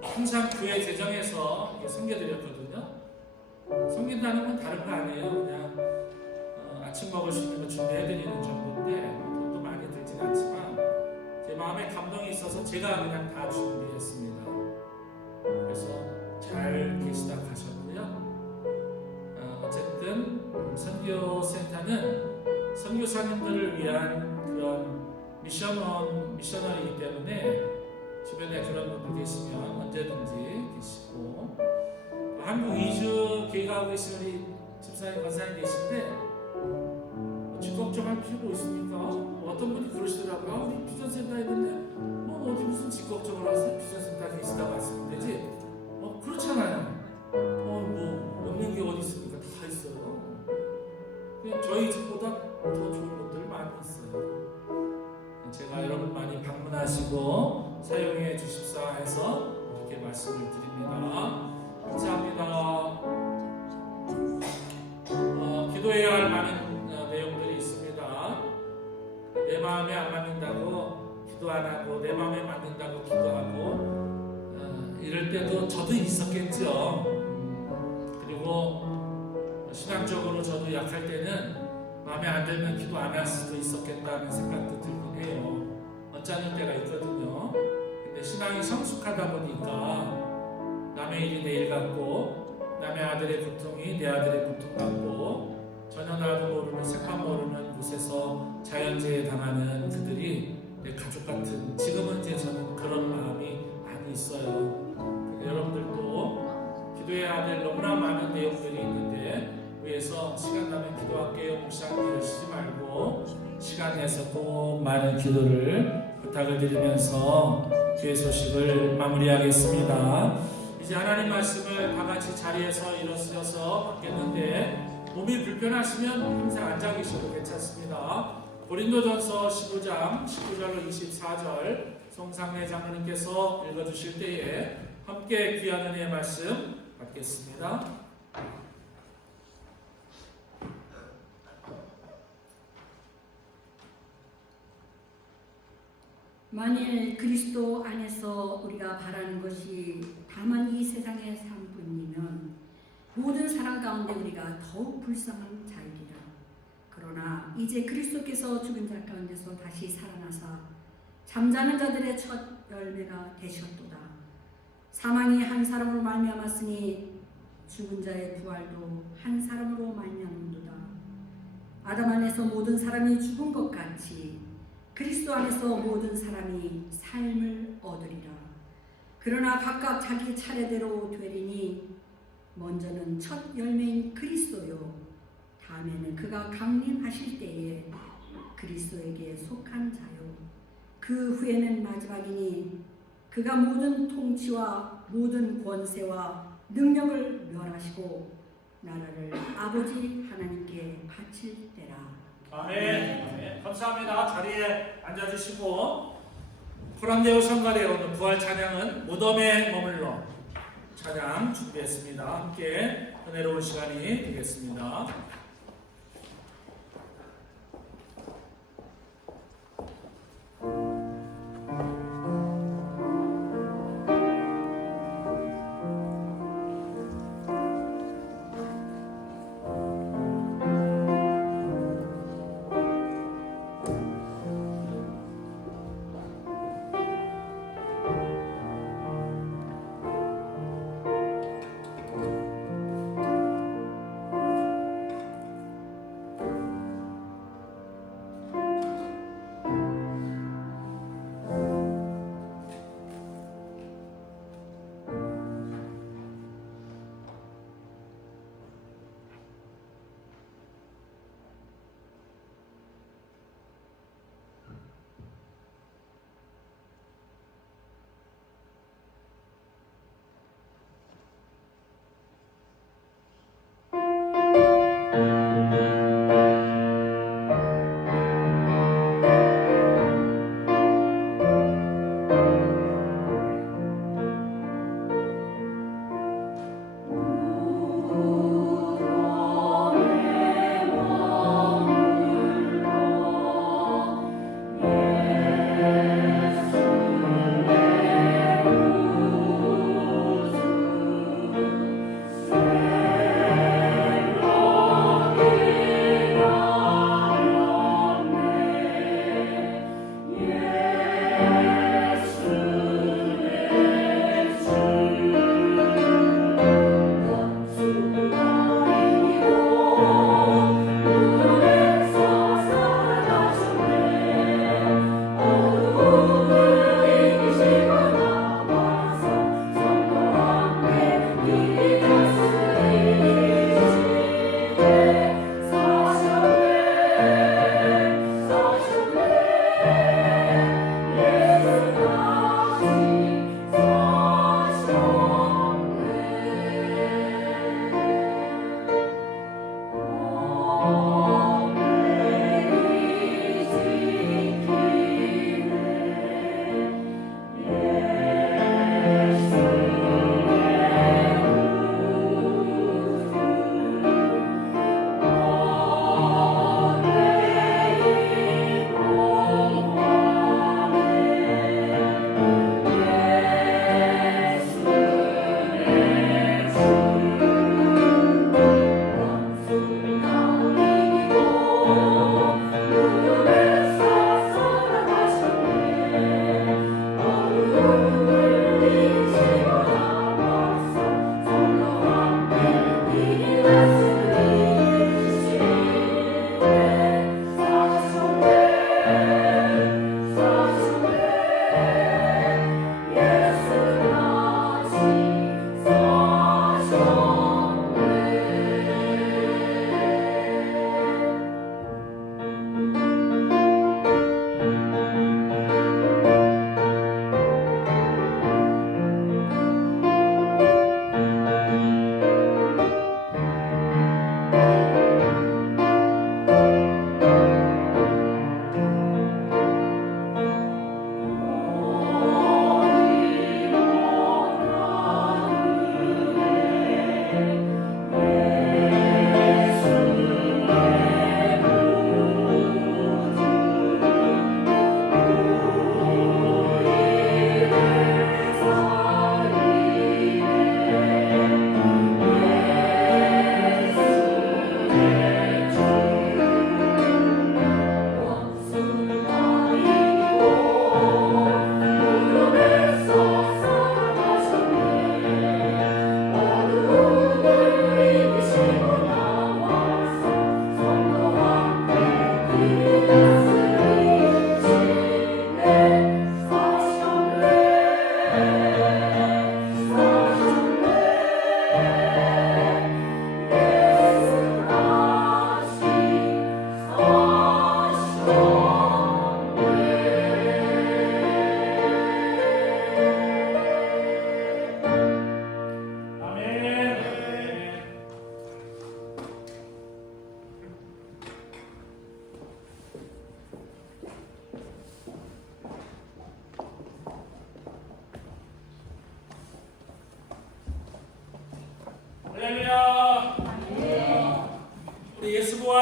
항상 교회 재정에서 섬겨드렸거든요. 섬긴다는 건 다른 거 아니에요. 그냥 아침 먹을 수 있는 거 준비해드리는 정도인데 돈도 많이 들진 않지만 제 마음에 감동이 있어서 제가 그냥 다 준비했습니다. 그래서 잘 계시다 가셨고요. 어쨌든 선교센터는 선교사님들을 위한 그런 미셔너리이기 때문에 주변에 그런 분들 계시면 언제든지 계시고 한국 이주 계획하고 계신 우리 집사님 권사님 계신데 직걱정할 필요가 있습니까? 어떤 분이 그러시더라고요. 우리 비전센터에 있는데 어디 무슨 직걱정을 하세요? 비전센터에 계시다 말씀되지? 그렇잖아요. 뭐 없는 게 어디 있습니까? 다 있어요. 그냥 저희 집보다 더 좋은 것들 많이 있어요. 제가 여러분 많이 방문하시고 사용해 주십사 해서 이렇게 말씀을 드립니다. 감사합니다. 기도해야 할 많은 내용들이 있습니다. 내 마음에 안 맞는다고 기도 안 하고 내 마음에 맞는다고 기도하고 이럴 때도 저도 있었겠죠. 그리고 신앙적으로 저도 약할 때는 마음에 안 들면 기도 안 할 수도 있었겠다는 생각도 들긴 해요. 언짢을 때가 있거든요. 근데 신앙이 성숙하다 보니까 남의 일이 내 일 같고 남의 아들의 고통이 내 아들의 고통 같고 전혀 나도 모르는 색감 모르는 곳에서 자연재해 당하는 그들이 내 가족 같은 지금은 이제 저는 그런 마음이 많이 있어요. 여러분들도 기도해야 될 너무나 많은 내용들이 있는데 위해서 시간 나면 기도할게요. 묵상을 하시지 말고 시간 내서 꼭 많은 기도를 부탁을 드리면서 주의 소식을 마무리하겠습니다. 이제 하나님 말씀을 다 같이 자리에서 일어서서 받겠는데 몸이 불편하시면 항상 앉아 계셔도 괜찮습니다. 고린도전서 15장 19절로 24절 송상래 장로님께서 읽어주실 때에 함께 귀한 은혜의 말씀 받겠습니다. 만일 그리스도 안에서 우리가 바라는 것이 다만 이 세상의 삶뿐이면 모든 사람 가운데 우리가 더욱 불쌍한 자이리라. 그러나 이제 그리스도께서 죽은 자 가운데서 다시 살아나사 잠자는 자들의 첫 열매가 되셨도다. 사망이 한 사람으로 말미암았으니 죽은 자의 부활도 한 사람으로 말미암는도다. 아담 안에서 모든 사람이 죽은 것 같이 그리스도 안에서 모든 사람이 삶을 얻으리라. 그러나 각각 자기 차례대로 되리니 먼저는 첫 열매인 그리스도요 다음에는 그가 강림하실 때에 그리스도에게 속한 자요. 그 후에는 마지막이니 그가 모든 통치와 모든 권세와 능력을 멸하시고 나라를 아버지 하나님께 바칠 때라. 아멘. 아멘. 감사합니다. 자리에 앉아주시고 코란데오 성가대에 오는 부활 찬양은 무덤에 머물러 찬양 준비했습니다. 함께 은혜로운 시간이 되겠습니다.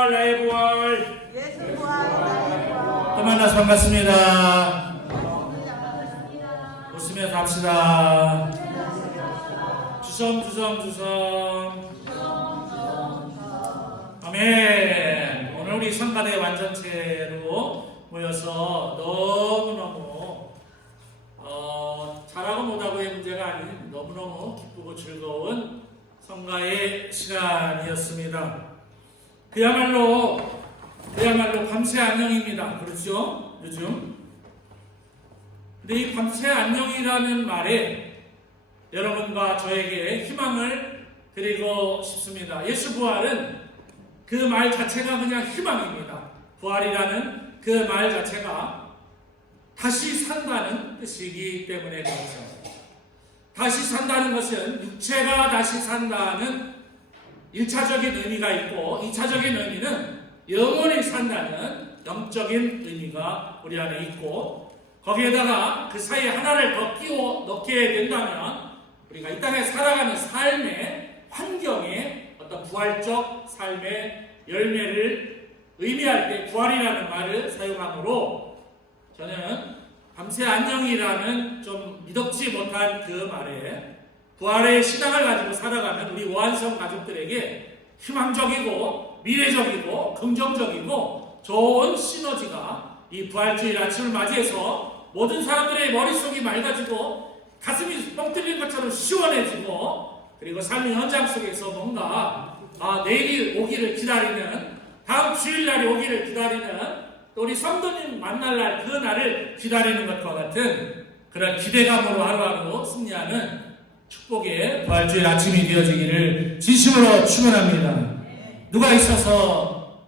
부활 나의 부활. 예수 부활 나의 부활. 또 만나서 반갑습니다. 웃으면서 합시다. 주섬. 아멘. 오늘 우리 성가대 완전체로 모여서 너무너무 잘하고 못하고의 문제가 아닌 너무너무 기쁘고 즐거운 성가의 시간이었습니다. 그야말로 밤새 안녕입니다. 그렇죠? 요즘. 근데 이 밤새 안녕이라는 말에 여러분과 저에게 희망을 드리고 싶습니다. 예수 부활은 그 말 자체가 그냥 희망입니다. 부활이라는 그 말 자체가 다시 산다는 뜻이기 때문에 그렇죠. 다시 산다는 것은 육체가 다시 산다는 1차적인 의미가 있고 2차적인 의미는 영원히 산다는 영적인 의미가 우리 안에 있고 거기에다가 그 사이에 하나를 더 끼워 넣게 된다면 우리가 이 땅에 살아가는 삶의 환경에 어떤 부활적 삶의 열매를 의미할 때 부활이라는 말을 사용하므로 저는 밤새 안녕이라는 좀 미덥지 못한 그 말에 부활의 신앙을 가지고 살아가는 우리 오한성 가족들에게 희망적이고 미래적이고 긍정적이고 좋은 시너지가 이 부활주일 아침을 맞이해서 모든 사람들의 머릿속이 맑아지고 가슴이 뻥 뚫린 것처럼 시원해지고 그리고 삶의 현장 속에서 뭔가 내일이 오기를 기다리는 다음 주일날이 오기를 기다리는 또 우리 성도님 만날 날 그 날을 기다리는 것과 같은 그런 기대감으로 하루하루 승리하는 축복의 부활주일 아침이 되어지기를 진심으로 축원합니다. 누가 있어서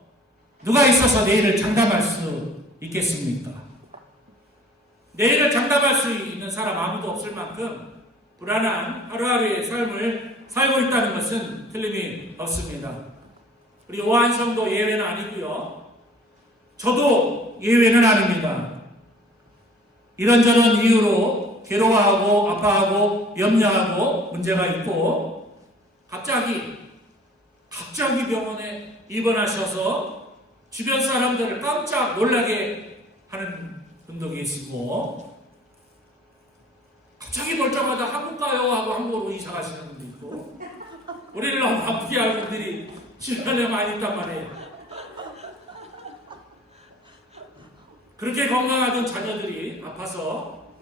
내일을 장담할 수 있겠습니까? 내일을 장담할 수 있는 사람 아무도 없을 만큼 불안한 하루하루의 삶을 살고 있다는 것은 틀림이 없습니다. 우리 오한성도 예외는 아니고요. 저도 예외는 아닙니다. 이런저런 이유로 괴로워하고 아파하고 염려하고 문제가 있고 갑자기 병원에 입원하셔서 주변 사람들을 깜짝 놀라게 하는 분도 계시고 갑자기 볼 때마다 한국 가요 하고 한국으로 이사 가시는 분도 있고 우리를 너무 아프게 하는 분들이 주변에 많이 있단 말이에요. 그렇게 건강하던 자녀들이 아파서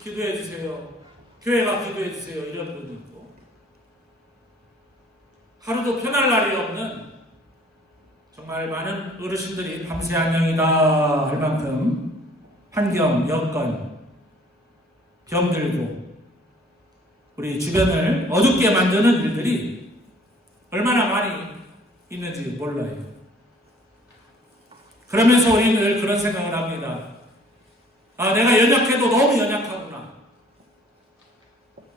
기도해 주세요. 교회가 기도해 주세요. 이런 분도 있고 하루도 편할 날이 없는 정말 많은 어르신들이 밤새 안녕이다 할 만큼 환경, 여건, 병들고 우리 주변을 어둡게 만드는 일들이 얼마나 많이 있는지 몰라요. 그러면서 우리는 늘 그런 생각을 합니다. 내가 연약해도 너무 연약하구나.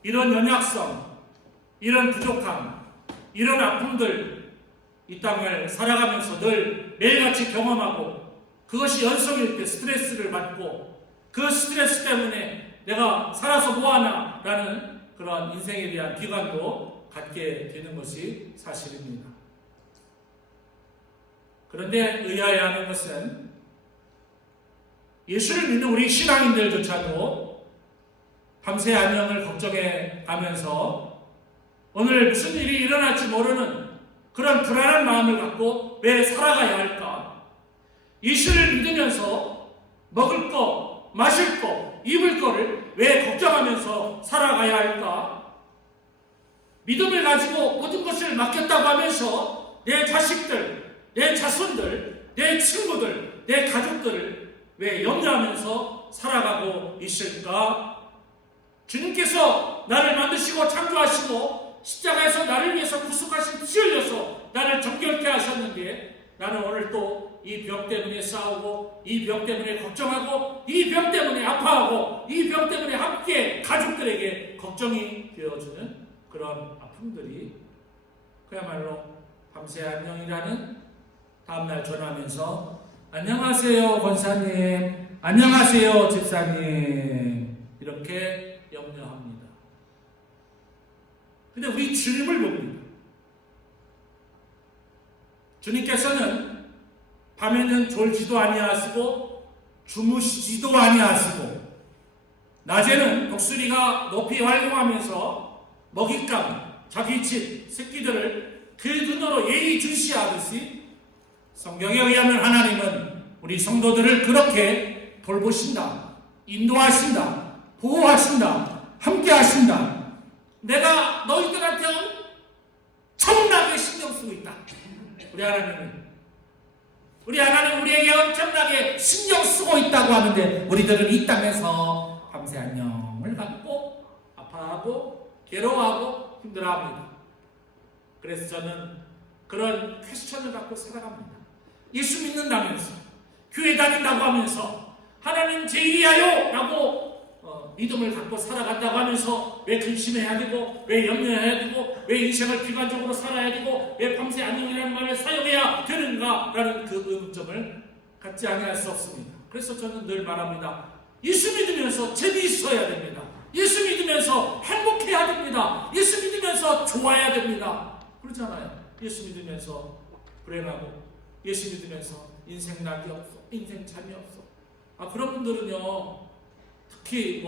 이런 연약성, 이런 부족함, 이런 아픔들 이 땅을 살아가면서 늘 매일같이 경험하고 그것이 연속일 때 스트레스를 받고 그 스트레스 때문에 내가 살아서 뭐하나 라는 그런 인생에 대한 비관도 갖게 되는 것이 사실입니다. 그런데 의아해야 하는 것은 예수를 믿는 우리 신앙인들조차도 밤새 안녕을 걱정해 가면서 오늘 무슨 일이 일어날지 모르는 그런 불안한 마음을 갖고 왜 살아가야 할까? 예수를 믿으면서 먹을 거, 마실 거, 입을 거를 왜 걱정하면서 살아가야 할까? 믿음을 가지고 모든 것을 맡겼다고 하면서 내 자식들, 내 자손들, 내 친구들, 내 가족들을 왜 염려하면서 살아가고 있을까? 주님께서 나를 만드시고 창조하시고 십자가에서 나를 위해서 구속하신 피 흘려서 나를 정결케 하셨는데 나는 오늘 또 이 병 때문에 싸우고 이 병 때문에 걱정하고 이 병 때문에 아파하고 이 병 때문에 함께 가족들에게 걱정이 되어주는 그런 아픔들이 그야말로 밤새 안녕이라는 다음날 전화하면서 안녕하세요 권사님, 안녕하세요 집사님 이렇게 염려합니다. 근데 우리 주님을 봅니다. 주님께서는 밤에는 졸지도 아니하시고 주무시지도 아니하시고 낮에는 독수리가 높이 활동하면서 먹잇감, 자기 집 새끼들을 그 눈으로 예의주시하듯이 성경에 의하면 하나님은 우리 성도들을 그렇게 돌보신다, 인도하신다, 보호하신다, 함께하신다. 내가 너희들한테 엄청나게 신경 쓰고 있다. 우리 하나님 우리에게 엄청나게 신경 쓰고 있다고 하는데 우리들은 이 땅에서 밤새 안녕을 갖고 아파하고 괴로워하고 힘들어합니다. 그래서 저는 그런 퀘스천을 갖고 살아갑니다. 예수 믿는다면서 교회 다닌다고 하면서 하나님 제일이야요 라고 믿음을 갖고 살아간다고 하면서 왜 근심해야 되고 왜 염려해야 되고 왜 인생을 비관적으로 살아야 되고 왜 밤새 안녕이라는 말을 사용해야 되는가 라는 그 의문점을 갖지 아니할 수 없습니다. 그래서 저는 늘 말합니다. 예수 믿으면서 재미있어야 됩니다. 예수 믿으면서 행복해야 됩니다. 예수 믿으면서 좋아야 됩니다. 그렇잖아요. 예수 믿으면서 불행하고 예수 믿으면서 인생 낙이 없어, 인생 잠이 없어. 그런 분들은요 특히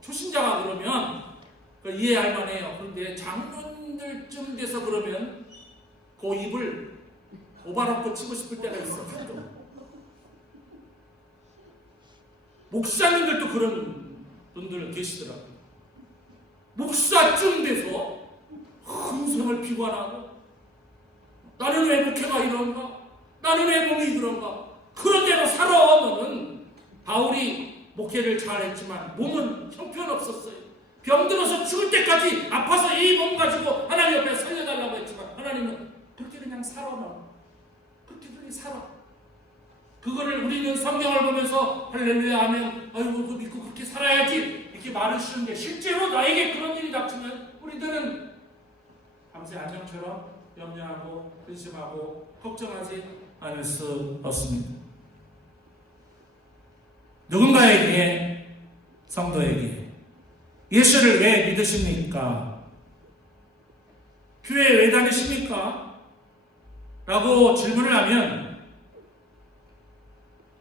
초신자가 그러면 이해할 만해요. 그런데 장로님들쯤 돼서 그러면 그 입을 오바롭고 치고 싶을 때가 있어. 목사님들도 그런 분들 계시더라고요. 목사쯤 돼서 흥성을 비관하고 나는 왜 목회가 이런가? 나는 왜 몸이 그런가? 그런 대로 살아오면은 바울이 목회를 잘했지만 몸은 형편없었어요. 병들어서 죽을 때까지 아파서 이 몸 가지고 하나님 옆에 살려달라고 했지만 하나님은 그렇게 그냥 살아놔. 그렇게 그냥 살아. 그거를 우리는 성경을 보면서 할렐루야 하면 아이고 그거 믿고 그렇게 살아야지 이렇게 말을 쓰는데 실제로 나에게 그런 일이 닥치면 우리들은 밤새 안녕처럼 염려하고 근심하고 걱정하지 않을 수 없습니다. 누군가에게 성도에게 예수를 왜 믿으십니까? 교회에 왜 다니십니까? 라고 질문을 하면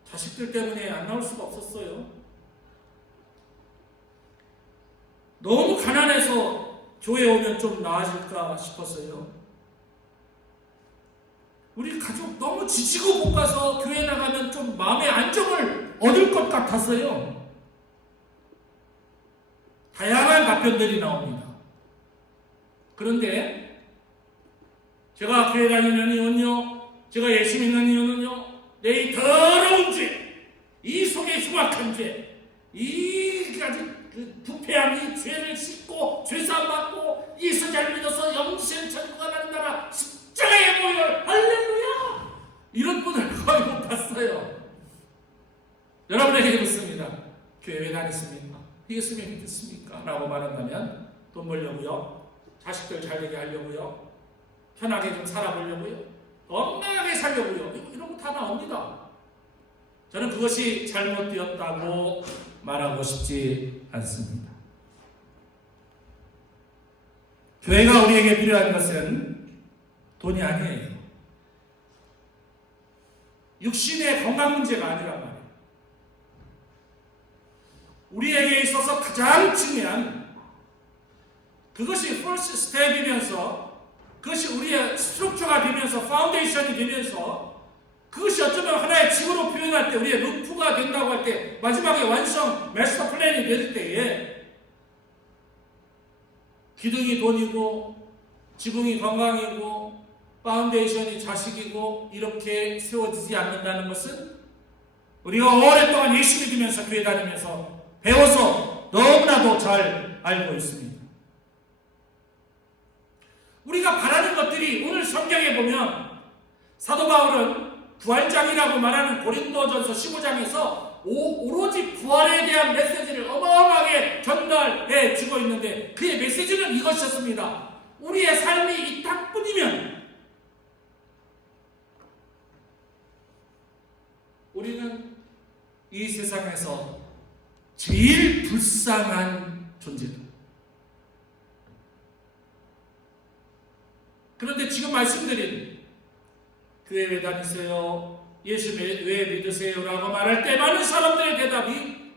자식들 때문에 안 나올 수가 없었어요. 너무 가난해서 교회 오면 좀 나아질까 싶었어요. 우리 가족 너무 지치고 못 가서 교회 나가면 좀 마음의 안정을 얻을 것 같았어요. 다양한 답변들이 나옵니다. 그런데 제가 교회 다니는 이유는요, 제가 예수 믿는 이유는요, 내 이 더러운 죄, 이 속에 흉악한 죄, 이 아주 부패한 이 죄를 씻고 죄사함 받고 예수 잘 믿어서 영생 천국 가는 나라 십자가의 보혈 할렐루야 이런 분을 거의 못 봤어요. 여러분에게 묻습니다. 교회 왜 다니십니까? 예수 믿습니까? 라고 말한다면 돈 벌려고요, 자식들 잘 되게 하려고요, 편하게 좀 살아보려고요, 건강하게 살려고요, 이런 거 다 나옵니다. 저는 그것이 잘못되었다고 말하고 싶지 않습니다. 교회가 우리에게 필요한 것은 돈이 아니에요. 육신의 건강 문제가 아니란 말이에요. 우리에게 있어서 가장 중요한 그것이 first step이면서 그것이 우리의 스트럭처가 되면서 파운데이션이 되면서 그것이 어쩌면 하나의 집으로 표현할 때 우리의 루프가 된다고 할 때 마지막에 완성 마스터 플랜이 될 때에 기둥이 돈이고 지붕이 건강이고 파운데이션이 자식이고 이렇게 세워지지 않는다는 것은 우리가 오랫동안 예수 믿으면서 교회 다니면서 배워서 너무나도 잘 알고 있습니다. 우리가 바라는 것들이 오늘 성경에 보면 사도 바울은 부활장이라고 말하는 고린도전서 15장에서 오로지 부활에 대한 메시지를 어마어마하게 전달해 주고 있는데 그의 메시지는 이것이었습니다. 우리의 삶이 이 땅뿐이면 우리는 이 세상에서 제일 불쌍한 존재다. 그런데 지금 말씀드린 교회 왜 다니세요? 예수 왜 믿으세요? 라고 말할 때 많은 사람들의 대답이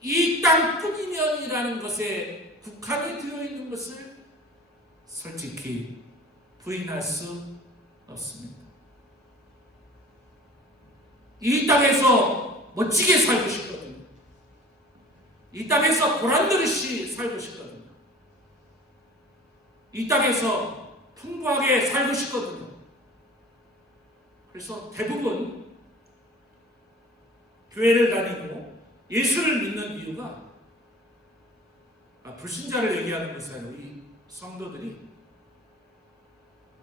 이 땅뿐이면이라는 것에 국한이 되어 있는 것을 솔직히 부인할 수 없습니다. 이 땅에서 멋지게 살고 싶거든요. 이 땅에서 보란듯이 살고 싶거든요. 이 땅에서 풍부하게 살고 싶거든요. 그래서 대부분 교회를 다니고 예수를 믿는 이유가 불신자를 얘기하는 것이에요. 이 성도들이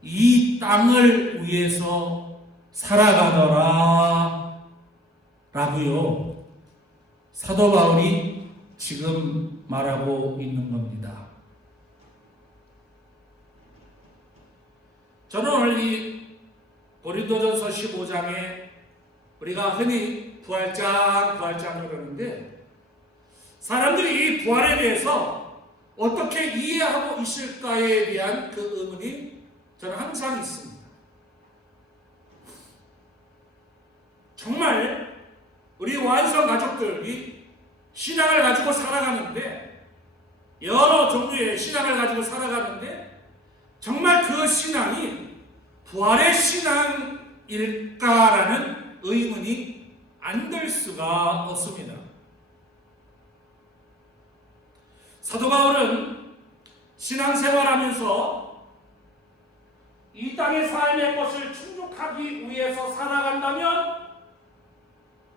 이 땅을 위해서 살아가더라 라고요. 사도 바울이 지금 말하고 있는 겁니다. 저는 오늘 이 고린도전서 15장에 우리가 흔히 부활장 그러는데 사람들이 이 부활에 대해서 어떻게 이해하고 있을까에 대한 그 의문이 저는 항상 있습니다. 정말 우리 완성 가족들이 신앙을 가지고 살아가는데 여러 종류의 신앙을 가지고 살아가는데 정말 그 신앙이 부활의 신앙일까라는 의문이 안 들 수가 없습니다. 사도 바울은 신앙생활하면서 이 땅의 삶의 것을 충족하기 위해서 살아간다면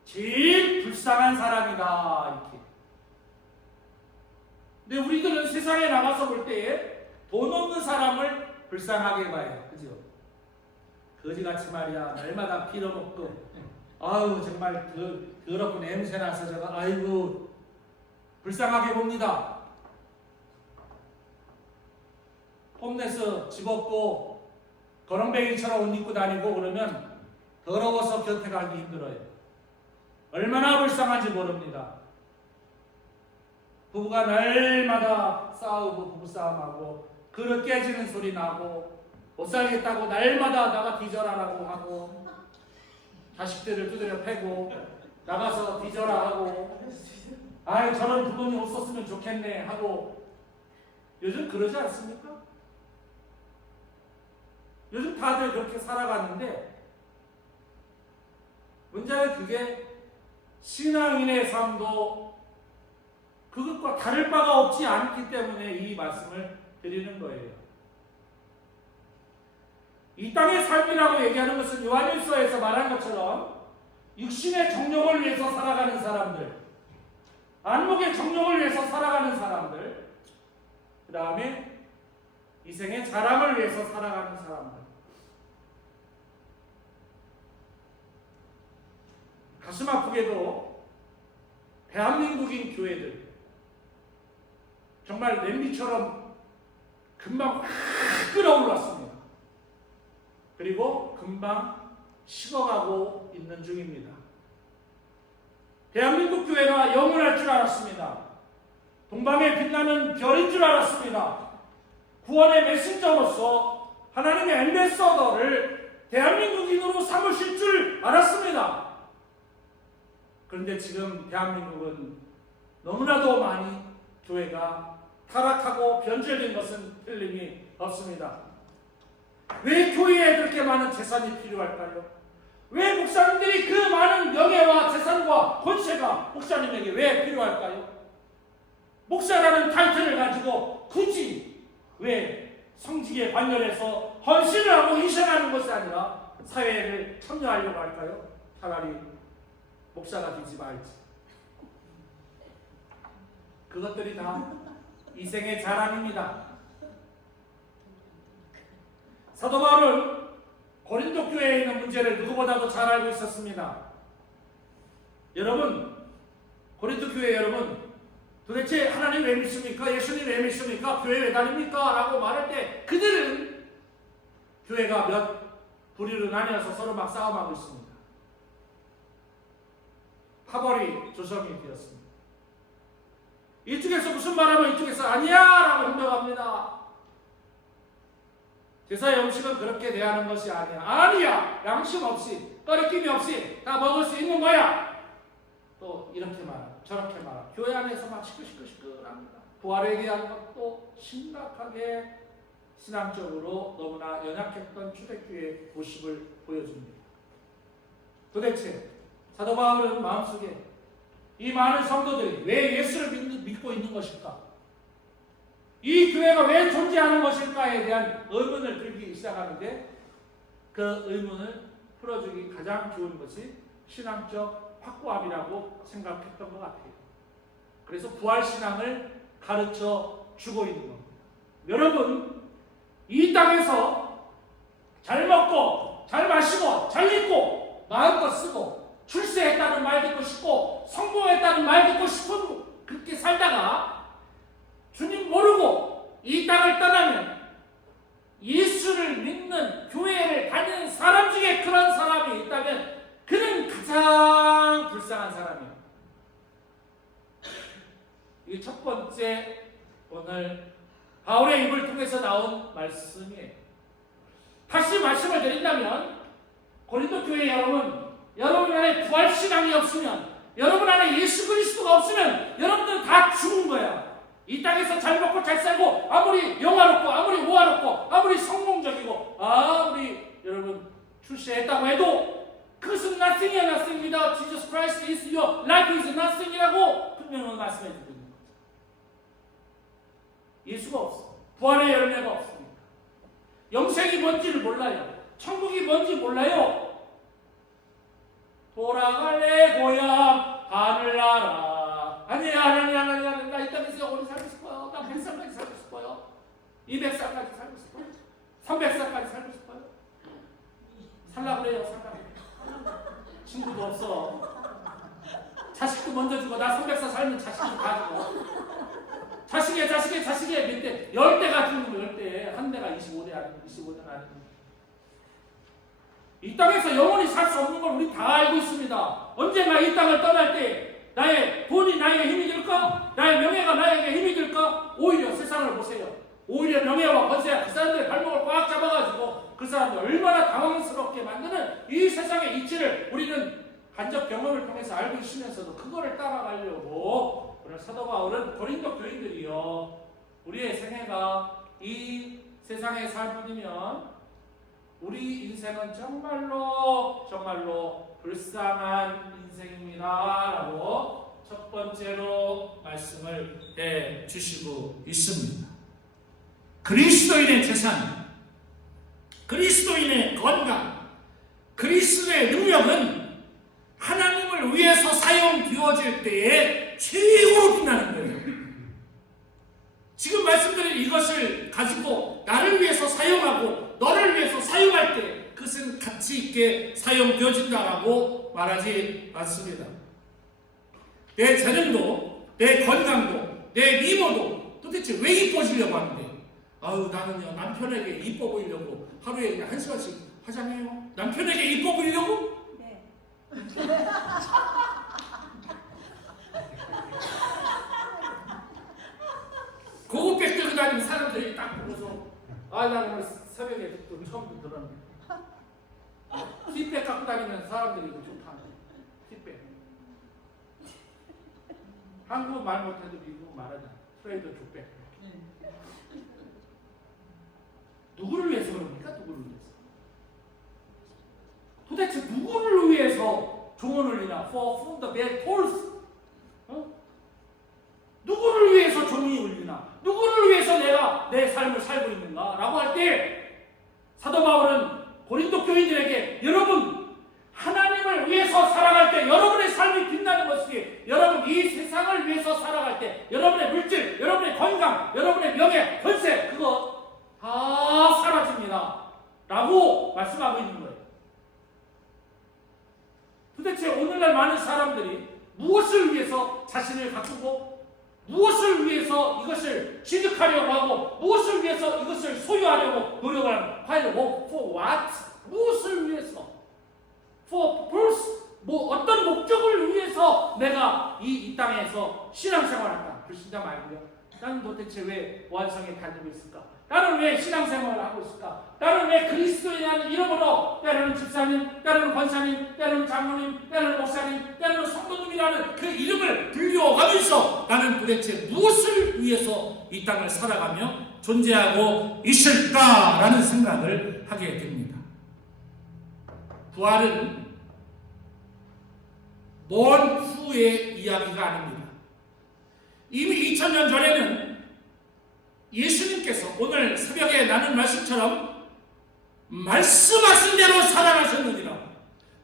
제일 불쌍한 사람이다 이렇게. 근데 우리들은 세상에 나가서 볼 때에 돈 없는 사람을 불쌍하게 봐요. 그죠? 거지같이 말이야 날마다 빌어먹고 아유 정말 더럽고 냄새나서 제가 아이고 불쌍하게 봅니다. 홈레스 집 없고 거렁뱅이처럼 옷 입고 다니고 그러면 더러워서 곁에 가기 힘들어요. 얼마나 불쌍한지 모릅니다. 부부가 날마다 싸우고 부부싸움하고 그릇 깨지는 소리 나고 못 살겠다고 날마다 나가 뒤져라라고 하고 자식들을 두드려 패고 나가서 뒤져라 하고 아유 저런 부모님 없었으면 좋겠네 하고 요즘 그러지 않습니까? 요즘 다들 그렇게 살아가는데 문제는 그게 신앙인의 삶도 그것과 다를 바가 없지 않기 때문에 이 말씀을 드리는 거예요. 이 땅의 삶이라고 얘기하는 것은 요한일서에서 말한 것처럼 육신의 정욕을 위해서 살아가는 사람들, 안목의 정욕을 위해서 살아가는 사람들, 그 다음에 이생의 자랑을 위해서 살아가는 사람들. 가슴 아프게도 대한민국인 교회들 정말 냄비처럼 금방 확 끓어올랐습니다. 그리고 금방 식어가고 있는 중입니다. 대한민국 교회가 영원할 줄 알았습니다. 동방에 빛나는 별인 줄 알았습니다. 구원의 메신저로서 하나님의 앰베서더를 대한민국인으로 삼으실 줄 알았습니다. 그런데 지금 대한민국은 너무나도 많이 교회가 타락하고 변질된 것은 틀림이 없습니다. 왜 교회에 그렇게 많은 재산이 필요할까요? 왜 목사님들이 그 많은 명예와 재산과 권세가 목사님에게 왜 필요할까요? 목사라는 타이틀을 가지고 굳이 왜 성직에 관련해서 헌신을 하고 희생하는 것이 아니라 사회를 참여하려고 할까요? 차라리 목사가 되지 말지. 그것들이 다 이생의 자랑입니다. 사도 바울은 고린도 교회에 있는 문제를 누구보다도 잘 알고 있었습니다. 여러분, 고린도 교회 여러분, 도대체 하나님 왜 믿습니까? 예수님 왜 믿습니까? 교회 왜 다닙니까? 라고 말할 때 그들은 교회가 몇 부류로 나뉘어서 서로 막 싸움하고 있습니다. 파벌이 조성이 되었습니다. 이쪽에서 무슨 말하면 이쪽에서 아니야! 라고 행동합니다. 제사의 음식은 그렇게 대하는 것이 아니야. 아니야. 양심 없이, 꺼리낌이 없이 다 먹을 수 있는 거야. 또 이렇게 말하고 저렇게 말하고 교회 안에서 막 시끌시끌합니다. 부활에 대한 것도 심각하게 신앙적으로 너무나 연약했던 초대교회의 모습을 보여줍니다. 도대체 사도 바울은 마음속에 이 많은 성도들이 왜 예수를 믿고 있는 것일까? 이 교회가 왜 존재하는 것일까에 대한 의문을 들기 시작하는데 그 의문을 풀어주기 가장 좋은 것이 신앙적 확고함이라고 생각했던 것 같아요. 그래서 부활신앙을 가르쳐 주고 있는 겁니다. 여러분, 이 땅에서 잘 먹고 잘 마시고 잘 입고 마음껏 쓰고 출세했다는 말 듣고 싶고 성공했다는 말 듣고 싶은 그렇게 살다가 주님 모르고 이 땅을 떠나면 예수를 믿는 교회를 다니는 사람 중에 그런 사람이 있다면 그는 가장 불쌍한 사람이에요. 이게 첫 번째 오늘 바울의 입을 통해서 나온 말씀이에요. 다시 말씀을 드린다면 고린도 교회 여러분 안에 부활신앙이 없으면 여러분 안에 예수 그리스도가 없으면 여러분들은 다 죽은 거야. 이 땅에서 잘 먹고 잘 살고 아무리 영화롭고 아무리 우아롭고 아무리 성공적이고 아무리 여러분 출세했다고 해도 그것은 nothing이야. nothing without Jesus Christ is your life is nothing이라고 분명히 말씀해 주고 있는 거죠. 예수가 없어. 부활의 열매가 없습니다. 영생이 뭔지를 몰라요. 천국이 뭔지 몰라요. 돌아갈래 고향 하늘나라. 아니야. 나 이 땅에서 오래 살고 싶어요. 나 100살까지 살고 싶어요. 200살까지 살고 싶어요. 300살까지 살고 싶어요. 살라 그래요. 친구도 없어. 자식도 먼저 주고 나 300살 살면 자식도 다 주고. 자식의 몇 대? 10대가 죽는 거 10대. 한 대가 25대 아니고 25대는 아니고. 이 땅에서 영원히 살 수 없는 걸 우리 다 알고 있습니다. 언젠가 이 땅을 떠날 때 나의 돈이 나에게 힘이 될까? 나의 명예가 나에게 힘이 될까? 오히려 세상을 보세요. 오히려 명예와 권세가 그 사람들의 발목을 꽉 잡아가지고 그 사람들 얼마나 당황스럽게 만드는 이 세상의 이치를 우리는 간접 경험을 통해서 알고 있으면서도 그거를 따라가려고 오늘 사도 바울은 고린도 교인들이요, 우리의 생애가 이 세상의 삶뿐이면 우리 인생은 정말로 불쌍한 인생입니다 라고 첫 번째로 말씀을 해주시고 있습니다. 그리스도인의 재산, 그리스도인의 건강, 그리스도의 능력은 하나님을 위해서 사용되어질 때에 최고로 빛나는 거예요. 지금 말씀드린 이것을 가지고 나를 위해서 사용하고 너를 위해서 사용할 때 그것은 가치 있게 사용되어진다라고 말하지 않습니다. 내 재능도, 내 건강도, 내 미모도 도대체 왜 이뻐지려고 하는데? 나는요 남편에게 이뻐 보이려고 하루에 1시간씩 화장해요. 남편에게 이뻐 보이려고? 네. 고급백 들고 다니는 사람들이 딱 보고서 나는 오늘 새벽에 또 처음 들었는데 팁백 갖고 다니는 사람들이 이거 좋다는 팁백. 한국 말 못해도 미국 말하잖아. 트레이더 족백. 누구를 위해서 그럽니까? 누구를 위해서? 도대체 누구를 위해서 종언을 울리나? For whom the bell tolls. 누구를 위해서 종이 울리나? 누구를 위해서 내가 내 삶을 살고 있는가? 라고 할 때 사도 바울은 고린도 교인들에게 여러분 하나님을 위해서 살아갈 때 여러분의 삶이 빛나는 것이지 여러분 이 세상을 위해서 살아갈 때 여러분의 물질, 여러분의 건강, 여러분의 명예, 권세 그거 다 사라집니다 라고 말씀하고 있는 거예요. 도대체 오늘날 많은 사람들이 무엇을 위해서 자신을 가꾸고 무엇을 위해서 이것을 취득하려고 하고 무엇을 위해서 이것을 소유하려고 노력을 하는 거예요. For what? 무엇을 위해서? For purpose? 어떤 목적을 위해서 내가 이 땅에서 신앙생활을 한다. 불신자 말고요. 나는 도대체 왜 보안성에 다니고 있을까? 나는 왜 신앙생활을 하고 있을까? 나는 왜 그리스도인이라는 이름으로 때로는 집사님, 때로는 권사님, 때로는 장로님, 때로는 목사님, 때로는 성도님이라는 그 이름을 불려가면서 나는 도대체 무엇을 위해서 이 땅을 살아가며 존재하고 있을까라는 생각을 하게 됩니다. 부활은 먼 후의 이야기가 아닙니다. 이미 2000년 전에는 예수님께서 오늘 새벽에 나눈 말씀처럼 말씀하신 대로 살아나셨느니라,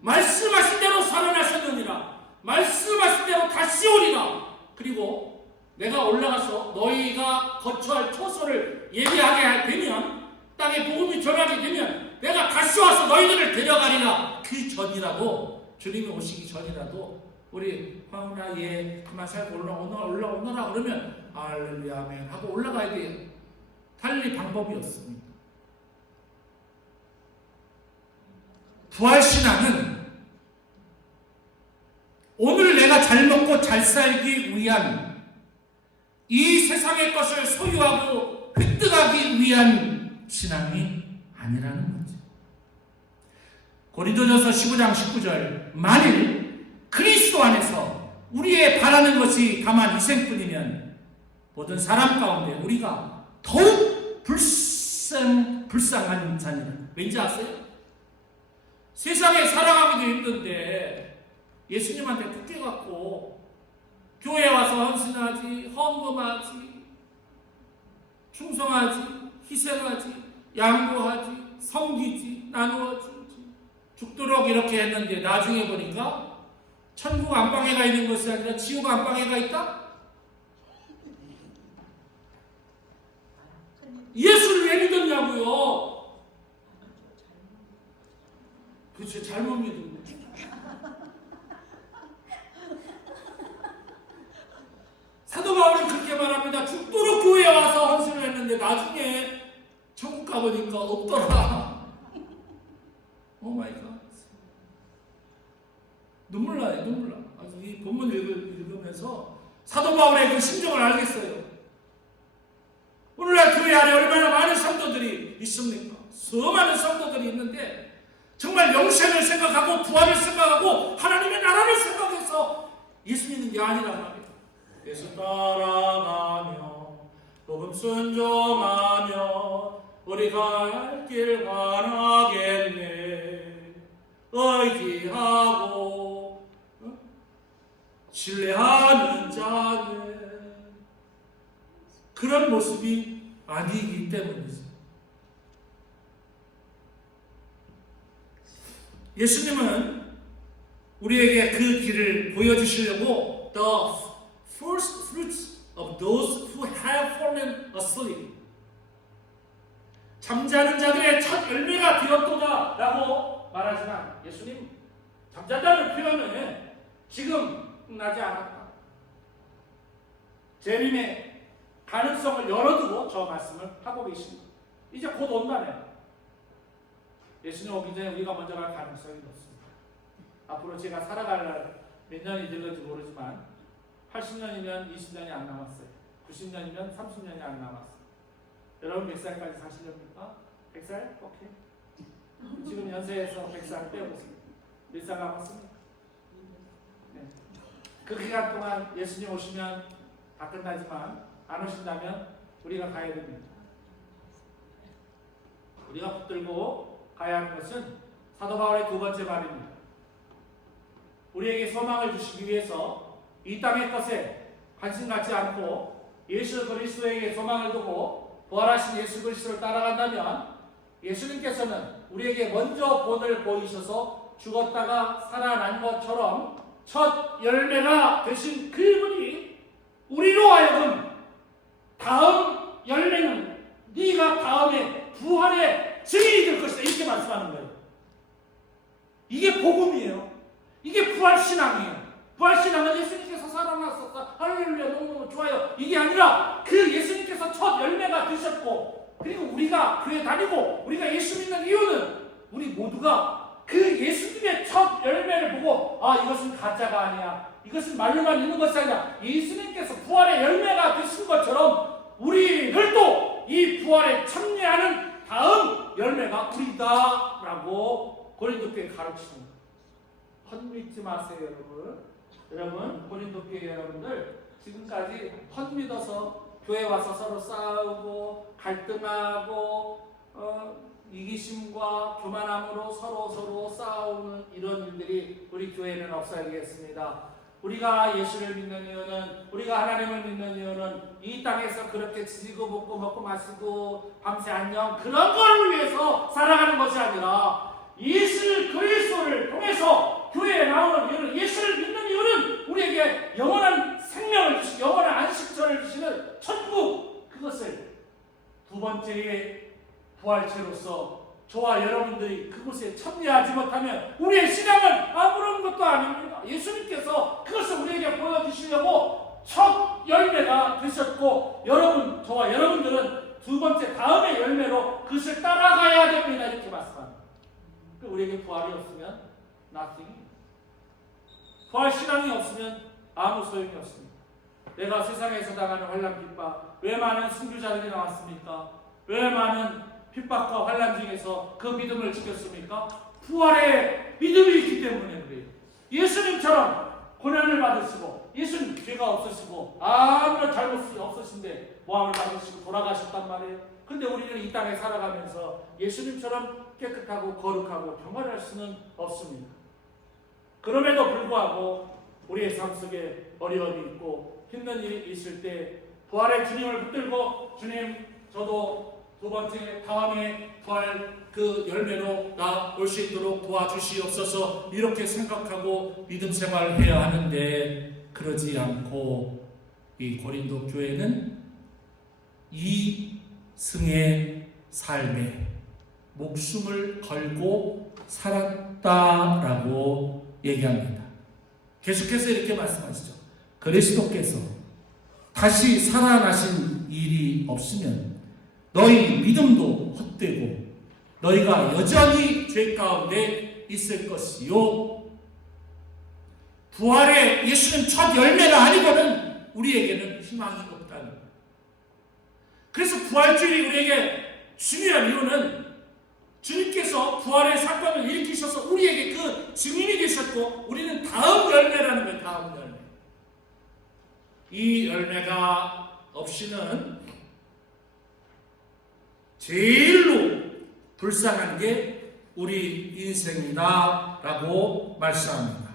말씀하신 대로 살아나셨느니라, 말씀하신 대로 다시 오리라. 그리고 내가 올라가서 너희가 거처할 처소를 예비하게 되면, 땅에 복음이 전하게 되면 내가 다시 와서 너희들을 데려가리라. 그 전이라도, 주님이 오시기 전이라도 우리 황훈아 얘 그만 살고 올라오너라 그러면 할렐루야 아멘 하고 올라가야 돼요. 달리 방법이 없습니다. 부활신앙은 오늘 내가 잘 먹고 잘 살기 위한, 이 세상의 것을 소유하고 획득하기 위한 신앙이 아니라는 거죠. 고린도전서 15장 19절, 만일 그리스도 안에서 우리의 바라는 것이 다만 이생뿐이면 모든 사람 가운데 우리가 더욱 불쌍한 자니라. 왠지 아세요? 세상에 살아가기도 힘든데 예수님한테 붙게갖고 교회 와서 헌신하지, 헌금하지, 충성하지, 희생하지, 양보하지, 섬기지, 나누어주지, 죽도록 이렇게 했는데 나중에 보니까 천국 안방에가 있는 것이 아니라 지옥 안방에가 있다? 예수를 왜 믿었냐고요? 그렇죠, 잘못 믿은 거죠. 사도 바울은 그렇게 말합니다. 죽도록 교회에 와서 헌신을 했는데 나중에 천국 가보니까 없더라. 오 마이 갓. 눈물 나요, 눈물 나. 아주 이 본문 읽으면서 사도 바울의 그 심정을 알겠어요. 오늘날 교회 안에 얼마나 많은 성도들이 있습니까? 수많은 성도들이 있는데 정말 영생을 생각하고 부활을 생각하고 하나님의 나라를 생각해서 예수 믿는 게 아니란 말이에요. 예수 따라가며 복음 순종하며 우리가 갈 길 가나겠네. 의지하고 신뢰하는 자는 그런 모습이 아니기 때문이죠. 예수님은 우리에게 그 길을 보여주시려고 the first fruits of those who have fallen asleep, 잠자는 자들의 첫 열매가 되었도다 라고 말하지만 예수님 잠자다는 표현은 지금 나지 않았다. 재림의 가능성을 열어두고 저 말씀을 하고 계십니다. 이제 곧 온다네요. 예수님 오기 전에 우리가 먼저 갈 가능성이 높습니다. 앞으로 제가 살아갈 날 몇 년이 될지 모르지만 80년이면 20년이 안 남았어요. 90년이면 30년이 안 남았어요. 여러분 100살까지 사시렵니까? 100살? 오케이. 지금 연세에서 100살 빼보세요. 몇 살 남았습니까? 네. 그 기간 동안 예수님 오시면 다 끝나지만 안 오신다면 우리가 가야 됩니다. 우리가 붙들고 가야 하는 것은 사도 바울의 두 번째 말입니다. 우리에게 소망을 주시기 위해서 이 땅의 것에 관심 갖지 않고 예수 그리스도에게 소망을 두고 부활하신 예수 그리스도를 따라간다면 예수님께서는 우리에게 먼저 본을 보이셔서 죽었다가 살아난 것처럼 첫 열매가 되신 그분이 우리로 하여금 다음 열매는 네가 다음에 부활의 증인이 될 것이다 이렇게 말씀하는 거예요. 이게 복음이에요. 이게 부활신앙이에요. 부활신앙은 예수님께서 살아났었다, 할렐루야 너무너무 좋아요, 이게 아니라 그 예수님께서 첫 열매가 되셨고, 그리고 우리가 교회 다니고 우리가 예수 믿는 이유는 우리 모두가 그 예수님의 첫 열매를 보고 아 이것은 가짜가 아니야, 이것은 말로만 있는 것이 아니라 예수님께서 부활의 열매가 되신 것처럼 우리를 또 이 부활에 참여하는 다음 열매가 우리다라고 고린도 교회 가르치십니다. 헛믿지 마세요, 여러분. 여러분, 고린도 교회 여러분들 지금까지 헛믿어서 교회 와서 서로 싸우고 갈등하고 이기심과 교만함으로 서로 싸우는 이런 일들이 우리 교회에는 없어야겠습니다. 우리가 예수를 믿는 이유는, 우리가 하나님을 믿는 이유는 이 땅에서 그렇게 지지고 볶고 먹고 마시고 밤새 안녕 그런 걸 위해서 살아가는 것이 아니라 예수 그리스도를 통해서 교회에 나오는 이유는, 예수를 믿는 이유는 우리에게 영원한 생명을 주시고 영원한 안식처를 주시는 천국, 그것을 두 번째의 부활체로서 저와 여러분들이 그곳에 참여하지 못하면 우리의 신앙은 아무런 것도 아닙니다. 예수님께서 그것을 우리에게 보여주시려고 첫 열매가 되셨고, 여러분, 저와 여러분들은 두 번째 다음의 열매로 그것을 따라가야 됩니다. 이렇게 말씀합니다. 우리에게 부활이 없으면 nothing. 부활 신앙이 없으면 아무 소용이 없습니다. 내가 세상에서 당하는 환난 핍박, 왜 많은 순교자들이 나왔습니까? 왜 많은 핍박과 환난 중에서 그 믿음을 지켰습니까? 부활의 믿음이 있기 때문에 그래요. 예수님처럼 고난을 받으시고, 예수님 죄가 없으시고 아무런 잘못이 없으신데 모함을 받으시고 돌아가셨단 말이에요. 근데 우리는 이 땅에 살아가면서 예수님처럼 깨끗하고 거룩하고 평안할 수는 없습니다. 그럼에도 불구하고 우리의 삶 속에 어려움이 있고 힘든 일이 있을 때 부활의 주님을 붙들고, 주님, 저도 두 번째 다음에 부활 그 열매로 나올 수 있도록 도와주시옵소서, 이렇게 생각하고 믿음 생활을 해야 하는데, 그러지 않고 이 고린도 교회는 이승의 삶에 목숨을 걸고 살았다라고 얘기합니다. 계속해서 이렇게 말씀하시죠. 그리스도께서 다시 살아나신 일이 없으면 너희 믿음도 헛되고 너희가 여전히 죄 가운데 있을 것이요. 부활의 예수님 첫 열매가 아니고는 우리에게는 희망이 없다는. 그래서 부활주일이 우리에게 중요한 이유는 주님께서 부활의 사건을 일으키셔서 우리에게 그 증인이 되셨고, 우리는 다음 열매라는 거예요. 다음 열매. 이 열매가 없이는 제일로 불쌍한 게 우리 인생이다 라고 말씀합니다.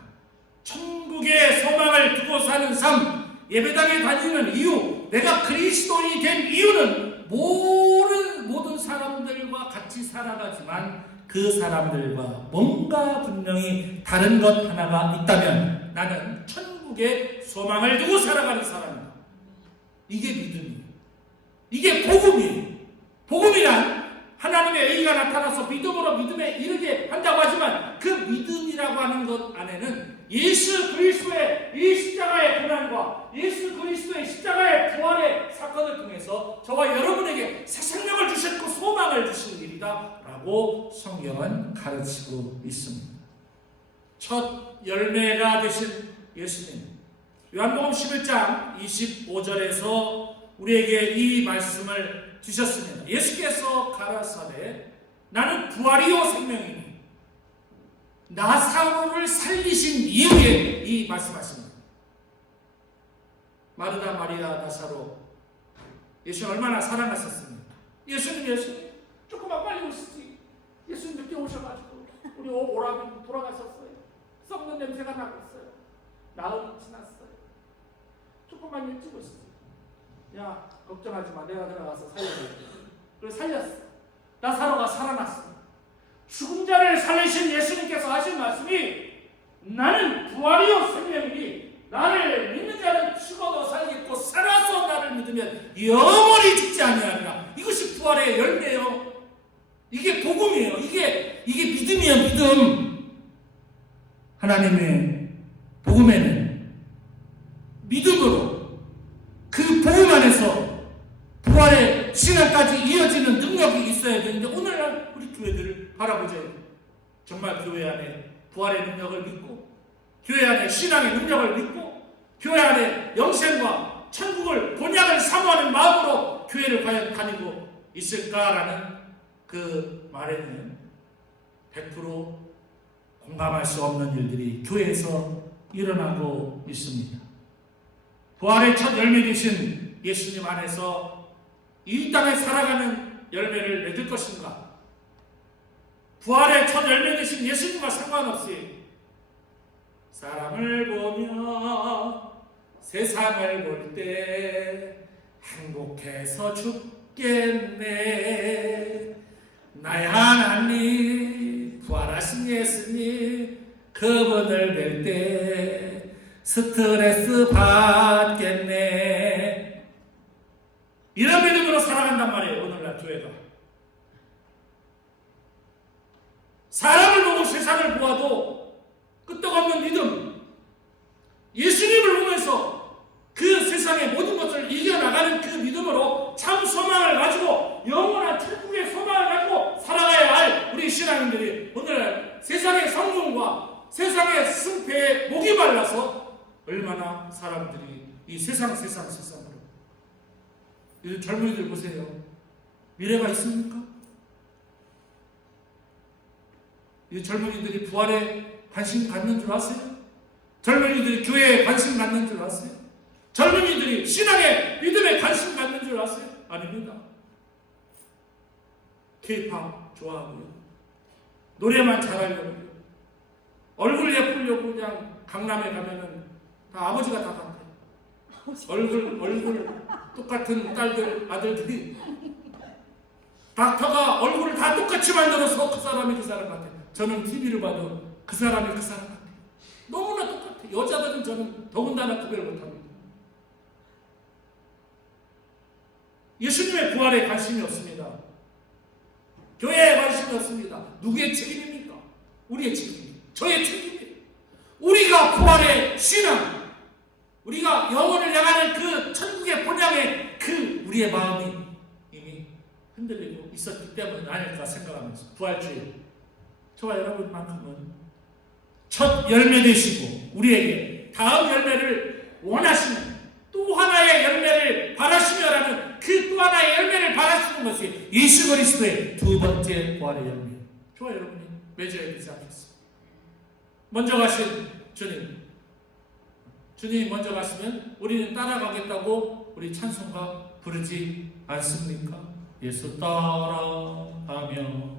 천국의 소망을 두고 사는 삶, 예배당에 다니는 이유, 내가 그리스도인이 된 이유는 모든 사람들과 같이 살아가지만 그 사람들과 뭔가 분명히 다른 것 하나가 있다면 나는 천국의 소망을 두고 살아가는 사람이다. 이게 믿음이에요. 이게 복음이에요. 복음이란 하나님의 의가 나타나서 믿음으로 믿음에 이르게 한다고 하지만, 그 믿음이라고 하는 것 안에는 예수 그리스도의 이 십자가의 고난과 예수 그리스도의 십자가의 부활의 사건을 통해서 저와 여러분에게 새 생명을 주셨고 소망을 주시는 일이다 라고 성경은 가르치고 있습니다. 첫 열매가 되신 예수님, 요한복음 11장 25절에서 우리에게 이 말씀을 주셨습니다. 예수께서 가라사대 나는 부활이요 생명이니 나사로를 살리신 이후에 이 말씀하십니다. 마르다, 마리아, 나사로, 예수님 얼마나 사랑하셨습니까? 예수님 조금만 빨리 오시지. 예수님 늦게 오셔가지고 우리 오라비 돌아가셨어요. 썩는 냄새가 나고 있어요. 나흘이 지났어요. 조금만 일찍 오시지. 야, 걱정하지 마. 내가 들어가서 살려줄게. 그래서 살렸어. 나사로가 살아났어. 죽은 자를 살리신 예수님께서 하신 말씀이 나는 부활이요 생명이니 나를 믿는 자는 죽어도 살겠고 살아서 나를 믿으면 영원히 죽지 아니하리라. 이것이 부활의 열매요. 이게 복음이에요. 이게 믿음이에요. 믿음. 하나님의 복음에는 믿음으로 그 복음 안에서 부활의 신앙까지 이어지는 능력이 있어야 되는데, 오늘날 우리 교회들을 바라보자. 정말 교회 안에 부활의 능력을 믿고, 교회 안에 신앙의 능력을 믿고, 교회 안에 영생과 천국을 본향을 사모하는 마음으로 교회를 과연 다니고 있을까라는 그 말에는 100% 공감할 수 없는 일들이 교회에서 일어나고 있습니다. 부활의 첫 열매 되신 예수님 안에서 이 땅에 살아가는 열매를 맺을 것인가? 부활의 첫 열매 되신 예수님과 상관없이 사람을 보며 세상을 볼 때 행복해서 죽겠네. 나의 하나님 부활하신 예수님 그분을 뵐 때 스트레스 받겠네. 이런 믿음으로 살아간단 말이에요. 오늘날 교회가 사람을 보고 세상을 보아도 끄떡없는 믿음, 예수님을 보면서 그 세상의 모든 것을 이겨나가는 그 믿음으로 참 소망을 가지고 영원한 천국의 소망을 가지고 살아가야 할 우리 신앙인들이 오늘날 세상의 성공과 세상의 승패에 목이 말라서 얼마나 사람들이 이 세상으로 이 젊은이들 보세요. 미래가 있습니까? 이 젊은이들이 부활에 관심 갖는 줄 아세요? 젊은이들이 교회에 관심 갖는 줄 아세요? 젊은이들이 신앙의 믿음에 관심 갖는 줄 아세요? 아닙니다. K-팝 좋아하고요. 노래만 잘하려고요. 얼굴 예쁘려고 그냥 강남에 가면은 다 아버지가 다 같아요. 얼굴 똑같은 딸들, 아들들이 닥터가 얼굴을 다 똑같이 만들어서 그 사람이 그 사람 같아요. 저는 TV를 봐도 그 사람이 그 사람 같아요. 너무나 똑같아요. 여자들은 저는 더군다나 구별 못합니다. 예수님의 부활에 관심이 없습니다. 교회에 관심이 없습니다. 누구의 책임입니까? 우리의 책임입니다. 저의 책임입니다. 우리가 부활의 신앙, 우리가 영혼을 향하는 그 천국의 본향에 그 우리의 마음이 이미 흔들리고 있었기 때문 아닐까 생각하면서 부활주일 저와 여러분만큼은 첫 열매 되시고 우리에게 다음 열매를 원하시는 또 하나의 열매를 바라시며라는 그 또 하나의 열매를 바라시는 것이 예수 그리스도의 두 번째 부활의 열매. 저와 여러분이 맺어야 되지 않겠습니까? 먼저 가신 주님 먼저 가시면 우리는 따라가겠다고 우리 찬송가 부르지 않습니까? 예수 따라가며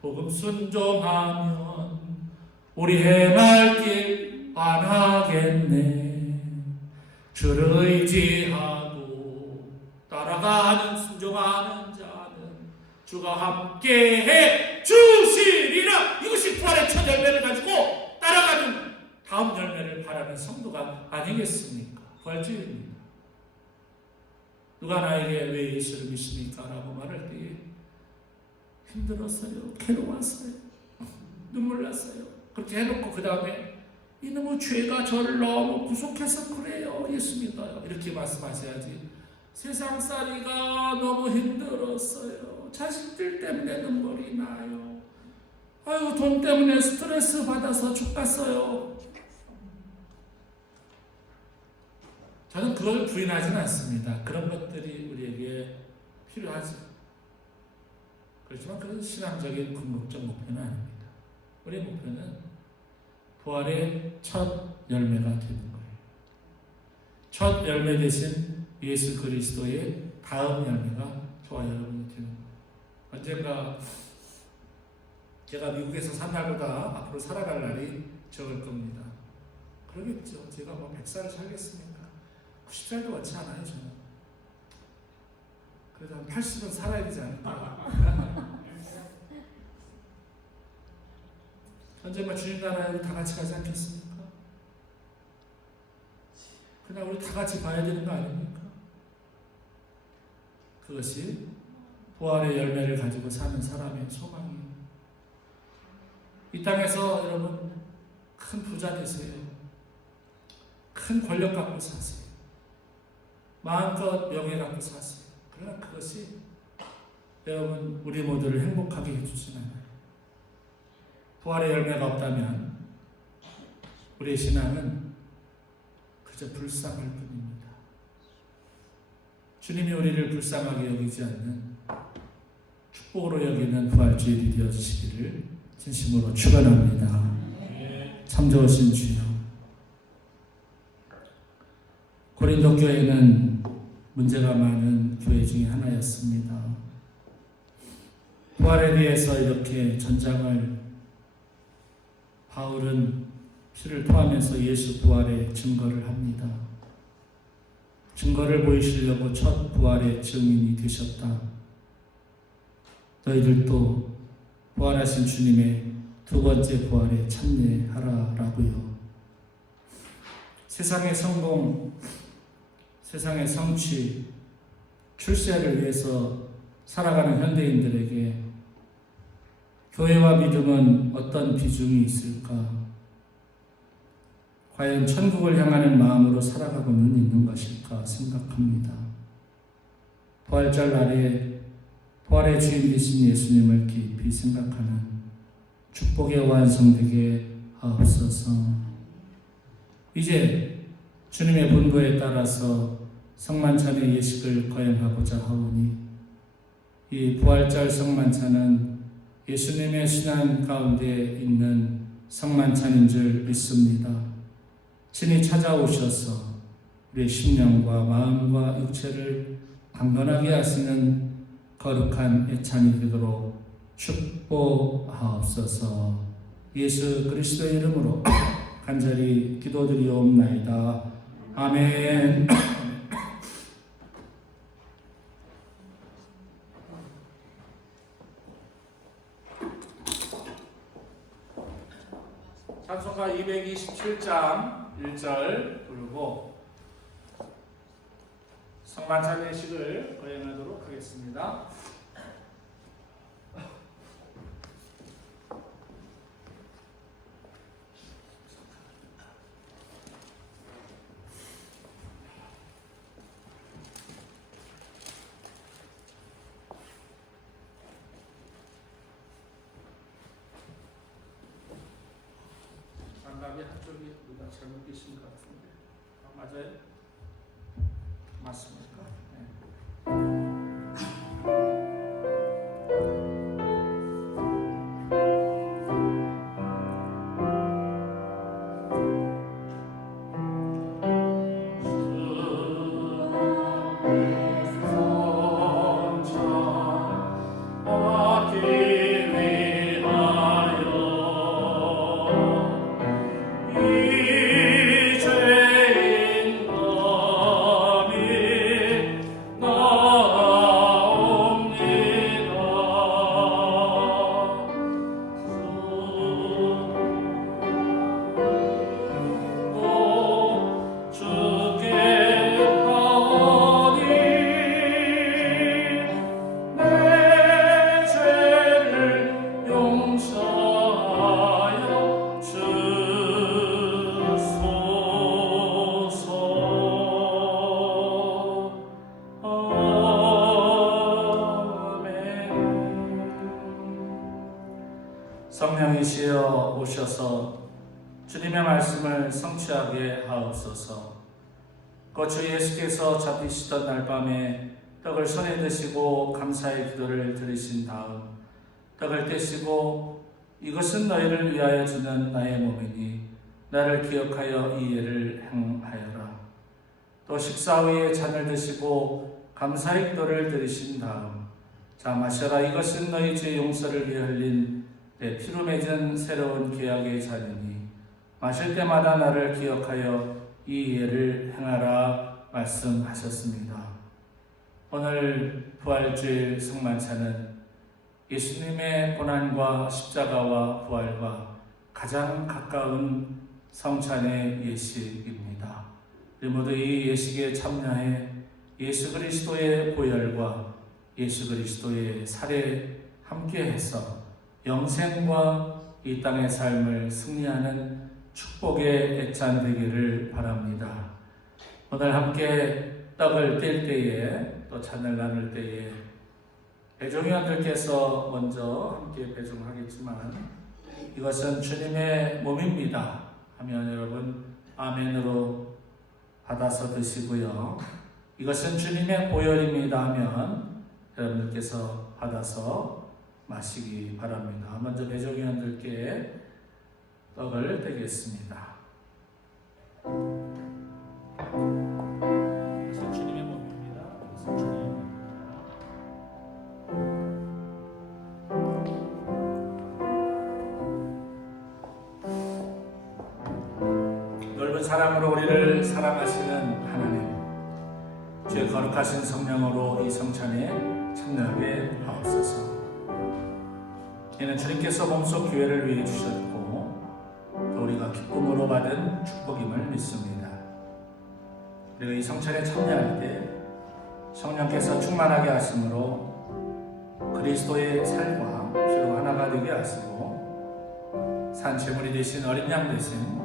복음 순종하면 우리 해맑길 반하겠네. 주를 의지하고 따라가는 순종하는 자는 주가 함께해 주시리라. 이것이 부활의 첫 열매를 가지고 따라가는 다음 열매를 바라는 성도가 아니겠습니까? 부활주일입니다. 누가 나에게 왜 예수를 믿습니까? 라고 말할 때에 힘들었어요. 괴로웠어요. 눈물 났어요. 그렇게 해놓고 그 다음에 이놈의 죄가 저를 너무 구속해서 그래요. 예수 믿어요. 이렇게 말씀하셔야지. 세상살이가 너무 힘들었어요. 자식들 때문에 눈물이 나요. 아유, 돈 때문에 스트레스 받아서 죽겠어요. 저는 그걸 부인하지는 않습니다. 그런 것들이 우리에게 필요하죠. 그렇지만 그건 신앙적인 궁극적 목표는 아닙니다. 우리의 목표는 부활의 첫 열매가 되는 거예요. 첫 열매 되신 예수 그리스도의 다음 열매가 저와 여러분이 되는 거예요. 언젠가 제가 미국에서 산 날보다 앞으로 살아갈 날이 적을 겁니다. 그러겠죠. 제가 뭐 100살을 살겠습니까? 90살도 많지 않아요, 저는. 그래도 한 80은 살아야 되지 않을까. 언젠가 주님 나라에 우리 다 같이 가지 않겠습니까? 그냥 우리 다 같이 봐야 되는 거 아닙니까? 그것이 부활의 열매를 가지고 사는 사람의 소망이에요. 이 땅에서 여러분 큰 부자 되세요. 큰 권력 갖고 사세요. 마음껏 명예 갖고 사세요. 그러나 그것이 여러분 우리 모두를 행복하게 해주진 않아요. 부활의 열매가 없다면 우리의 신앙은 그저 불쌍할 뿐입니다. 주님이 우리를 불쌍하게 여기지 않는 축복으로 여기는 부활주일이 되어주시기를 진심으로 축원합니다. 참 좋으신 주여, 고린도 교회는 문제가 많은 교회 중에 하나였습니다. 부활에 대해서 이렇게 전장을 바울은 피를 토하면서 예수 부활의 증거를 합니다. 증거를 보이시려고 첫 부활의 증인이 되셨다. 너희들도 부활하신 주님의 두 번째 부활에 참여하라라고요. 세상의 성공, 세상의 성취, 출세를 위해서 살아가는 현대인들에게 교회와 믿음은 어떤 비중이 있을까? 과연 천국을 향하는 마음으로 살아가고는 있는 것일까 생각합니다. 부활절 날에 부활의 주인 되신 예수님을 깊이 생각하는 축복의 완성되게 하옵소서. 이제 주님의 분부에 따라서 성만찬의 예식을 거행하고자 하오니 이 부활절 성만찬은 예수님의 신앙 가운데 있는 성만찬인 줄 믿습니다. 친히 찾아오셔서 우리의 심령과 마음과 육체를 강건하게 하시는 거룩한 애찬이 되도록 축복하옵소서. 예수 그리스도의 이름으로 간절히 기도드리옵나이다. 아멘. 찬송가 227장 1절 부르고 성만찬 예식을 거행하도록 하겠습니다. 장갑이 한쪽이 누가 잘못 끼신 것 같은데 맞아요? 맞습니까? 네. 성령이시여 오셔서 주님의 말씀을 성취하게 하옵소서. 그 주 예수께서 잡히시던 날 밤에 떡을 손에 드시고 감사의 기도를 드리신 다음 떡을 떼시고 이것은 너희를 위하여 주는 나의 몸이니 나를 기억하여 이 예를 행하여라. 또 식사 후에 잔을 드시고 감사의 기도를 드리신 다음 자 마셔라. 이것은 너희 죄 용서를 위해 흘린 내 피로 맺은 새로운 계약의 잔이니 마실 때마다 나를 기억하여 이 예를 행하라 말씀하셨습니다. 오늘 부활주일 성만찬은 예수님의 고난과 십자가와 부활과 가장 가까운 성찬의 예식입니다. 우리 모두 이 예식에 참여해 예수 그리스도의 보혈과 예수 그리스도의 살에 함께해서 영생과 이 땅의 삶을 승리하는 축복의 애찬 되기를 바랍니다. 오늘 함께 떡을 뗄 때에 또 잔을 나눌 때에 배종위원들께서 먼저 함께 배종하겠지만 이것은 주님의 몸입니다 하면 여러분 아멘으로 받아서 드시고요. 이것은 주님의 보혈입니다 하면 여러분들께서 받아서 마시기 바랍니다. 먼저 배정위원들께 떡을 떼겠습니다. 이것은 주님의 몸입니다. 이것은 주님의 몸입니다. 넓은 사랑으로 우리를 사랑하시는 하나님, 주의 거룩하신 성령으로 이 성찬에 참여하게 하옵소서. 이는 주님께서 몸속 교회를 위해 주셨고 또 우리가 기쁨으로 받은 축복임을 믿습니다. 우리가 이 성찬에 참여할 때 성령께서 충만하게 하심으로 그리스도의 살과 피로 하나가 되게 하시고 산 제물이 되신 어린 양 되신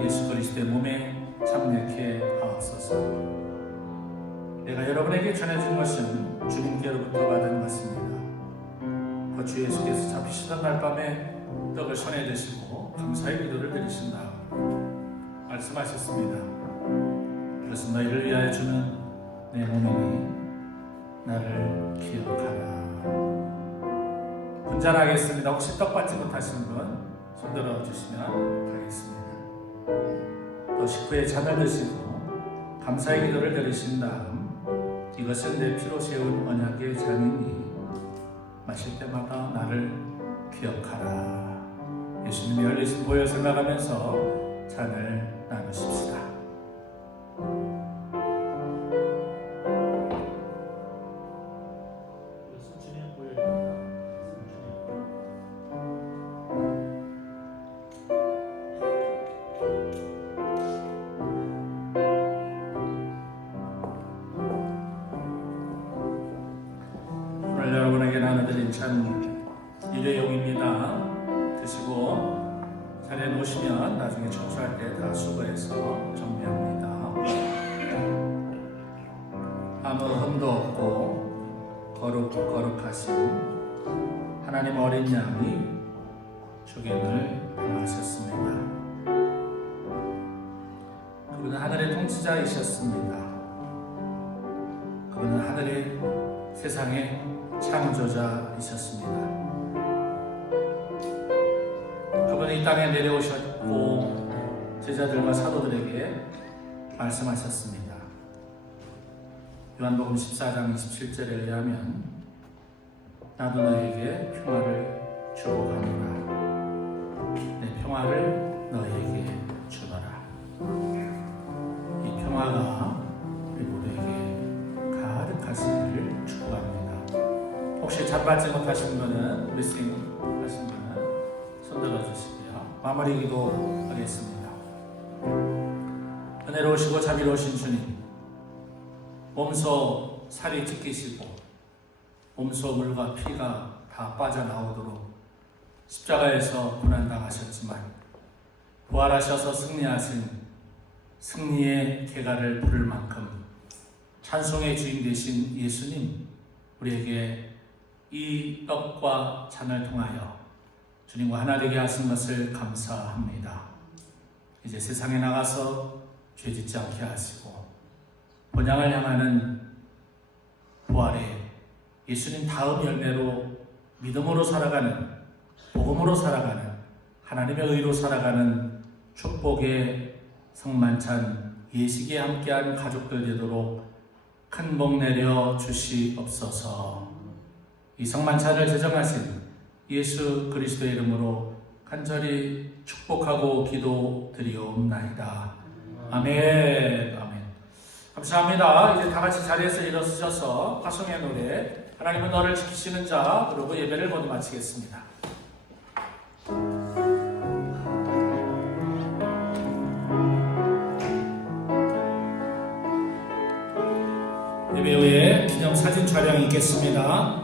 예수 그리스도의 몸에 참여케 하옵소서. 내가 여러분에게 전해준 것은 주님께로부터 받은 것입니다. 주 예수께서 잡히시던 날 밤에 떡을 손에 드시고 감사의 기도를 드리신 다음 말씀하셨습니다. 이것은 너희를 위하여 주는 내 몸이니 나를 기억하라. 분잔하겠습니다. 혹시 떡 받지 못하신 분 손들어 주시면 하겠습니다. 또 식후에 잔을 드시고 감사의 기도를 드리신 다음 이것은 내 피로 세운 언약의 잔이니 마실 때마다 나를 기억하라. 예수님이 열리신 보혈 생각하면서 잔을 나누십시다. 이것은 주님의 보혈입니다. 오늘 여러분에게 나눠드린 찬 일회용입니다. 드시고 자리에 놓으시면 나중에 청소할 때 다 수거해서 정리합니다. 아무 흠도 없고 거룩하신 하나님 어린 양이 주님을 당하셨습니다. 그분은 하늘의 통치자이셨습니다. 그분은 하늘의 세상의 창조자이셨습니다. 그분이 이 땅에 내려오셨고 제자들과 사도들에게 말씀하셨습니다. 요한복음 14장 27절에 의하면 나도 너에게 평화를 주고 가노라. 내 평화를 너에게 주노라. 이 평화가 우리 모두에게 가득하시기를 축복합니다. 혹시 잡받지 못하신 분은 미싱 하신 분은 손들어 주시고요. 마무리 기도하겠습니다. 은혜로우시고 자비로우신 주님, 몸소 살이 찢기시고 몸소 물과 피가 다 빠져나오도록 십자가에서 고난당하셨지만 부활하셔서 승리하신 승리의 계가를 부를 만큼 찬송의 주인 되신 예수님, 우리에게 이 떡과 잔을 통하여 주님과 하나 되게 하신 것을 감사합니다. 이제 세상에 나가서 죄짓지 않게 하시고 본향을 향하는 부활의 예수님 다음 열매로 믿음으로 살아가는, 복음으로 살아가는, 하나님의 의로 살아가는 축복의 성만찬 예식에 함께한 가족들 되도록 큰 복 내려 주시옵소서. 이 성만찬을 제정하신 예수 그리스도의 이름으로 간절히 축복하고 기도드리옵나이다. 아멘. 아멘. 감사합니다. 이제 다 같이 자리에서 일어서셔서 화성의 노래 하나님은 너를 지키시는 자 그러고 예배를 모두 마치겠습니다. 예배 후에 기념사진 촬영이 있겠습니다.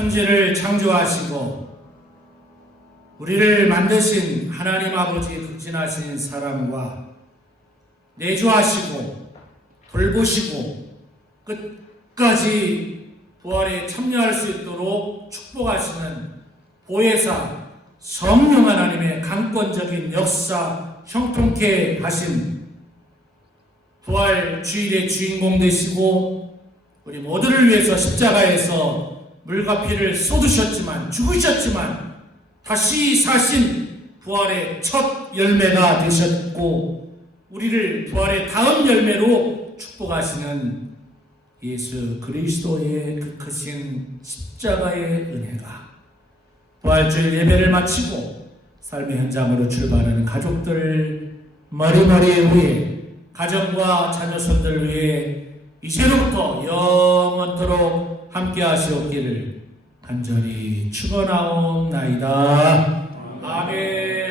천지를 창조하시고 우리를 만드신 하나님 아버지의 극진하신 사랑과 내주하시고 돌보시고 끝까지 부활에 참여할 수 있도록 축복하시는 보혜사 성령 하나님의 강권적인 역사 형통케 하신 부활 주일의 주인공 되시고 우리 모두를 위해서 십자가에서 물과 피를 쏟으셨지만 죽으셨지만 다시 사신 부활의 첫 열매가 되셨고 우리를 부활의 다음 열매로 축복하시는 예수 그리스도의 그 크신 십자가의 은혜가 부활주일 예배를 마치고 삶의 현장으로 출발하는 가족들 머리머리 위에 가정과 자녀손들 위해 이제로부터 영원토록 함께 하시옵기를 간절히 축원하옵나이다. 아멘.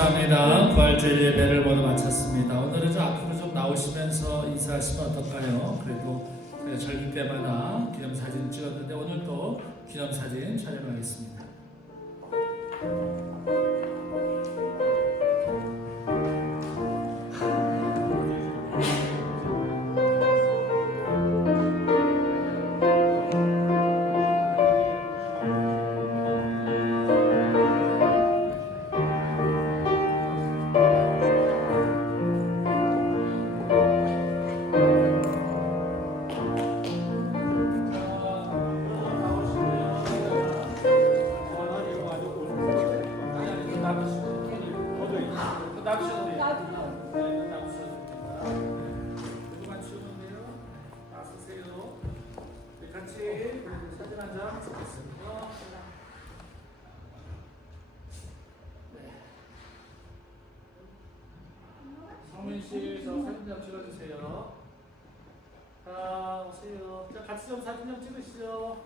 감사합니다. 부활주일 예배를 모두 마쳤습니다. 오늘은 좀 앞으로 좀 나오시면서 인사하시면 어떨까요? 그래도 저희가 절기 때마다 기념사진 찍었는데 오늘 또 기념사진 촬영하겠습니다. 성민씨 저 사진 좀 찍어주세요. 자 오세요. 자 같이 좀 사진 좀 찍으시죠.